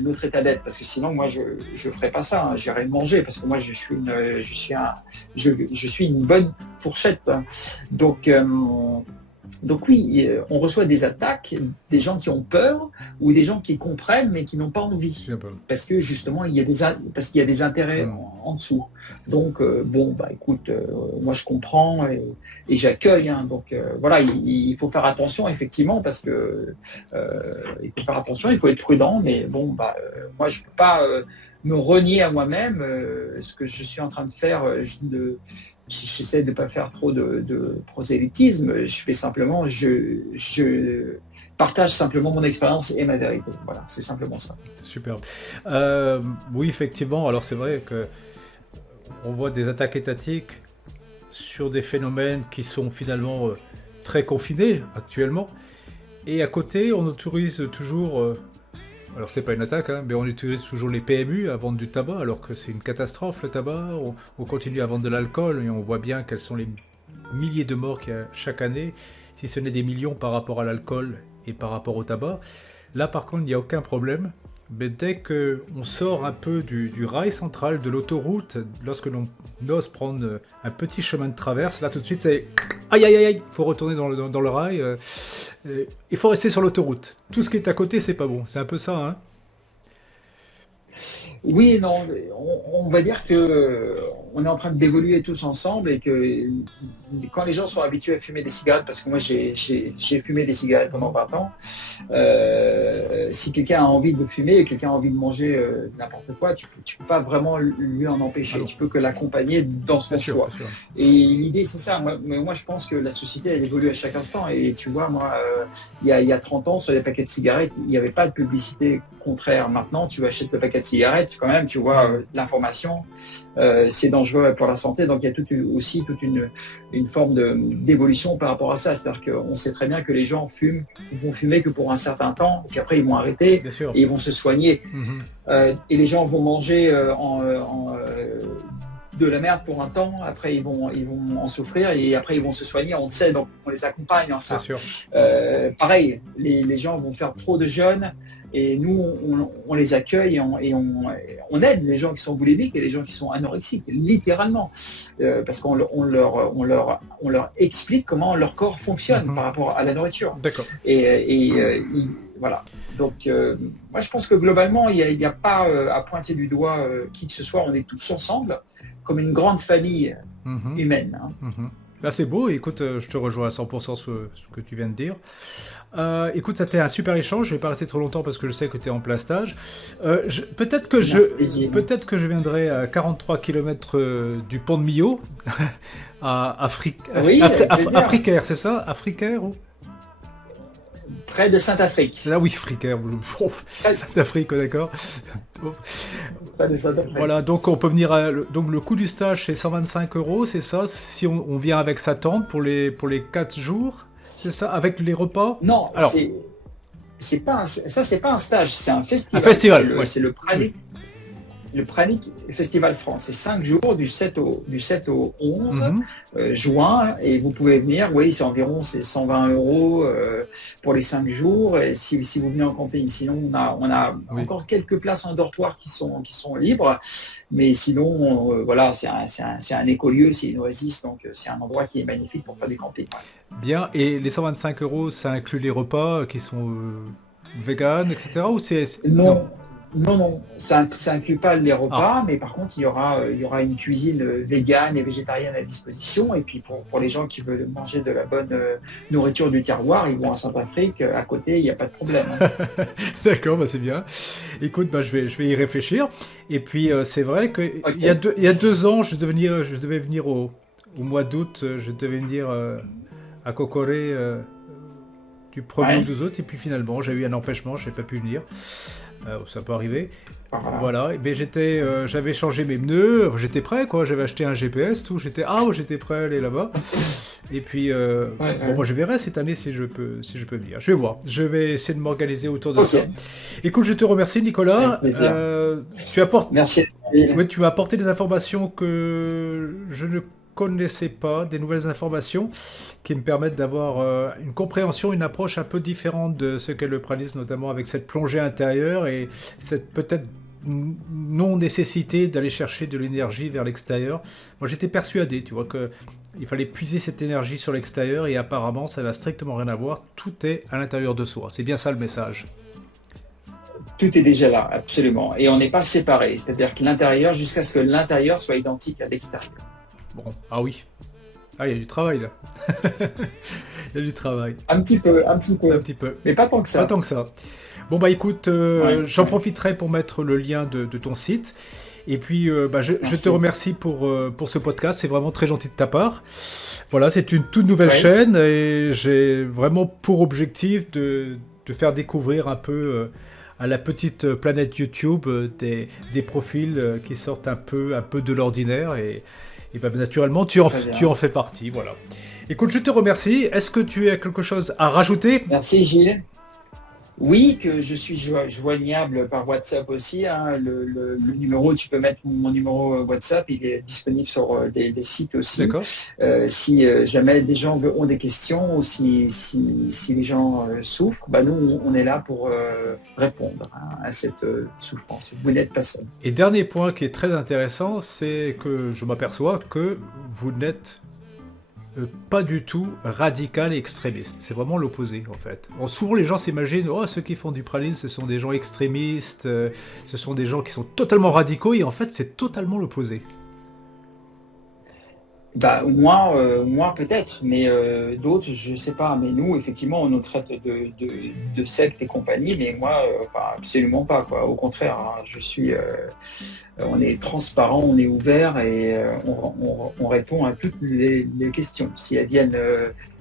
notre état d'être, parce que sinon, moi, je ne ferais pas ça. Hein. J'irais manger, parce que moi, je suis une bonne fourchette. Hein. Donc oui, on reçoit des attaques, des gens qui ont peur ou des gens qui comprennent mais qui n'ont pas envie. Parce que justement, il y a des intérêts en dessous. Donc, écoute, moi je comprends et j'accueille. Hein. Donc voilà, il faut faire attention effectivement parce que il faut faire attention, il faut être prudent. Mais moi je ne peux pas me renier à moi-même ce que je suis en train de faire. J'essaie de ne pas faire trop de prosélytisme, je fais simplement, je partage simplement mon expérience et ma vérité. Voilà, c'est simplement ça. Super. Oui, effectivement, alors c'est vrai qu'on voit des attaques étatiques sur des phénomènes qui sont finalement très confinés actuellement. Et à côté, on autorise toujours... alors c'est pas une attaque, hein, mais on utilise toujours les PMU à vendre du tabac, alors que c'est une catastrophe le tabac. On continue à vendre de l'alcool et on voit bien quels sont les milliers de morts qu'il y a chaque année, si ce n'est des millions par rapport à l'alcool et par rapport au tabac. Là par contre il n'y a aucun problème, mais dès qu'on sort un peu du rail central, de l'autoroute, lorsque l'on ose prendre un petit chemin de traverse, là tout de suite c'est... Aïe aïe aïe, il faut retourner dans le rail, il faut rester sur l'autoroute. Tout ce qui est à côté, c'est pas bon. C'est un peu ça, hein? Oui et non, on va dire que on est en train d'évoluer tous ensemble et que quand les gens sont habitués à fumer des cigarettes, parce que moi j'ai fumé des cigarettes pendant 20 ans, si quelqu'un a envie de fumer et quelqu'un a envie de manger n'importe quoi, tu peux pas vraiment lui en empêcher, tu peux que l'accompagner dans son choix. Et l'idée c'est ça, moi je pense que la société elle évolue à chaque instant et tu vois moi il y a 30 ans sur les paquets de cigarettes il n'y avait pas de publicité contraire. Maintenant tu achètes le paquet de cigarettes quand même, tu vois l'information, c'est dangereux pour la santé, donc il y a aussi toute une forme d'évolution par rapport à ça, c'est-à-dire qu'on sait très bien que les gens vont fumer que pour un certain temps, qu'après ils vont arrêter et ils vont se soigner. Et les gens vont manger de la merde pour un temps, après ils vont en souffrir et après ils vont se soigner, on le sait, donc on les accompagne en ça. Pareil, les gens vont faire trop de jeûnes et nous on les accueille et on aide les gens qui sont boulimiques et les gens qui sont anorexiques, littéralement, parce qu'on leur explique comment leur corps fonctionne par rapport à la nourriture. D'accord. Voilà. Donc, moi, je pense que globalement, il n'y a pas à pointer du doigt qui que ce soit. On est tous ensemble, comme une grande famille humaine. Hein. Là, c'est beau. Écoute, je te rejoins à 100% sur ce que tu viens de dire. Écoute, ça a été un super échange. Je ne vais pas rester trop longtemps parce que je sais que tu es en plein stage. Peut-être que je viendrai à 43 km du pont de Millau, à Africaire, c'est ça? Africaire ou... Près de Saint-Afrique. Là oui, Fricaire. Saint-Afrique, d'accord. Près de Saint-Afrique. Voilà, donc on peut venir. Donc le coût du stage c'est 125 €, c'est ça? Si on vient avec sa tente pour les 4 jours, c'est ça? Avec les repas? Non, alors, c'est pas un stage, c'est un festival. Un festival, c'est le Pranic. Le Pranic Festival France, c'est 5 jours du 7 au 11 juin et vous pouvez venir, oui, c'est environ 120 € pour les 5 jours et si vous venez en camping, sinon on a encore quelques places en dortoir qui sont libres, mais sinon voilà, c'est un écolieu, c'est une oasis, donc c'est un endroit qui est magnifique pour faire du camping. Ouais. Bien, et les 125 €, ça inclut les repas qui sont vegan, etc. ou c'est... Non, ça inclut pas les repas, mais par contre il y aura une cuisine végane et végétarienne à disposition. Et puis pour les gens qui veulent manger de la bonne nourriture du terroir, ils vont à Saint-Afrique, à côté, il n'y a pas de problème. Hein. D'accord, bah c'est bien. Écoute, bah, je vais y réfléchir. Et puis, c'est vrai qu'il Ok. il y a 2 ans, je devais venir au mois d'août, je devais venir à Cocoré du 1er au Ouais. 12 août. Et puis finalement, j'ai eu un empêchement, je n'ai pas pu venir. Ça peut arriver. Voilà. Voilà, mais j'avais changé mes pneus, j'étais prêt quoi, j'avais acheté un GPS, tout, j'étais prêt à aller là-bas. Et puis, Ouais, bon, ouais. moi je verrai cette année si je peux venir. Je vais voir, je vais essayer de m'organiser autour de Ok. ça. Écoute, je te remercie Nicolas. Avec plaisir. Merci. Oui, tu m'as apporté des informations que je ne connaissais pas, des nouvelles informations qui me permettent d'avoir une compréhension, une approche un peu différente de ce qu'est le pranisme, notamment avec cette plongée intérieure et cette peut-être non-nécessité d'aller chercher de l'énergie vers l'extérieur. Moi j'étais persuadé, tu vois, que il fallait puiser cette énergie sur l'extérieur et apparemment ça n'a strictement rien à voir, tout est à l'intérieur de soi. C'est bien ça le message. Tout est déjà là, absolument. Et on n'est pas séparés. C'est-à-dire que l'intérieur, jusqu'à ce que l'intérieur soit identique à l'extérieur. Bon, ah oui. Ah, il y a du travail là. Il y a du travail. Un petit peu, un petit Un peu. petit peu. Mais pas tant que ça. Pas tant que ça. Bon bah écoute, Ouais, j'en ouais. profiterai pour mettre le lien de ton site. Et puis je Merci. te remercie pour ce podcast, c'est vraiment très gentil de ta part. Voilà, c'est une toute nouvelle Ouais. chaîne et j'ai vraiment pour objectif de faire découvrir un peu à la petite planète YouTube des profils qui sortent un peu de l'ordinaire et bah, naturellement tu Très bien. en fais partie. Voilà. Écoute, je te remercie. Est-ce que tu as quelque chose à rajouter? Merci Gilles. Oui, que je suis joignable par WhatsApp aussi, hein. Le numéro, tu peux mettre mon numéro WhatsApp, il est disponible sur des sites aussi. D'accord. Si jamais des gens ont des questions ou si les gens souffrent, bah nous, on est là pour répondre à cette souffrance. Vous n'êtes pas seul. Et dernier point qui est très intéressant, c'est que je m'aperçois que vous n'êtes pas du tout radical et extrémiste. C'est vraiment l'opposé en fait. Bon, souvent les gens s'imaginent, oh ceux qui font du praline ce sont des gens extrémistes, ce sont des gens qui sont totalement radicaux et en fait c'est totalement l'opposé. Bah, moi peut-être, mais d'autres, je sais pas. Mais nous, effectivement, on nous traite de sectes et compagnie, mais moi, absolument pas, quoi. Au contraire, hein, on est transparent, on est ouvert et on répond à toutes les questions, si elles viennent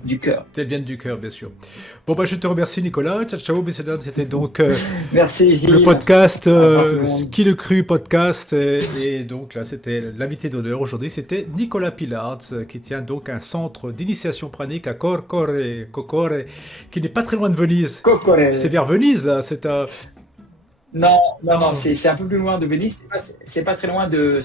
du cœur. Elles viennent du cœur, bien sûr. Bon, bah, je te remercie, Nicolas. Ciao, ciao, messieurs, dames. C'était donc Merci, Gilles. le podcast, Au revoir, tout le monde. Qui le cru podcast. Et donc là, c'était l'invité d'honneur aujourd'hui. C'était Nicolas Pilards, qui tient donc un centre d'initiation pranique à Cocore, qui n'est pas très loin de Venise. Cocorel. C'est vers Venise, là. C'est à... Non, c'est un peu plus loin de Venise. C'est pas très loin de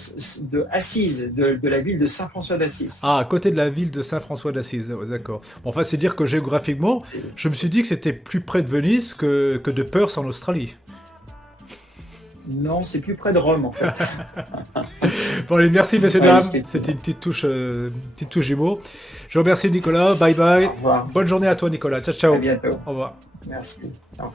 Assise, de la ville de Saint-François d'Assise. Ah, à côté de la ville de Saint-François d'Assise. Ouais, d'accord. Bon, enfin, c'est dire que géographiquement, je me suis dit que c'était plus près de Venise que de Perth en Australie. Non, c'est plus près de Rome en fait. Bon, allez, merci, messieurs, Ouais, dames. effectivement. C'était une petite touche d'humour. Je remercie Nicolas. Bye bye. Au revoir. Bonne journée à toi, Nicolas. Ciao, À ciao. bientôt. Au revoir. Merci. Au revoir.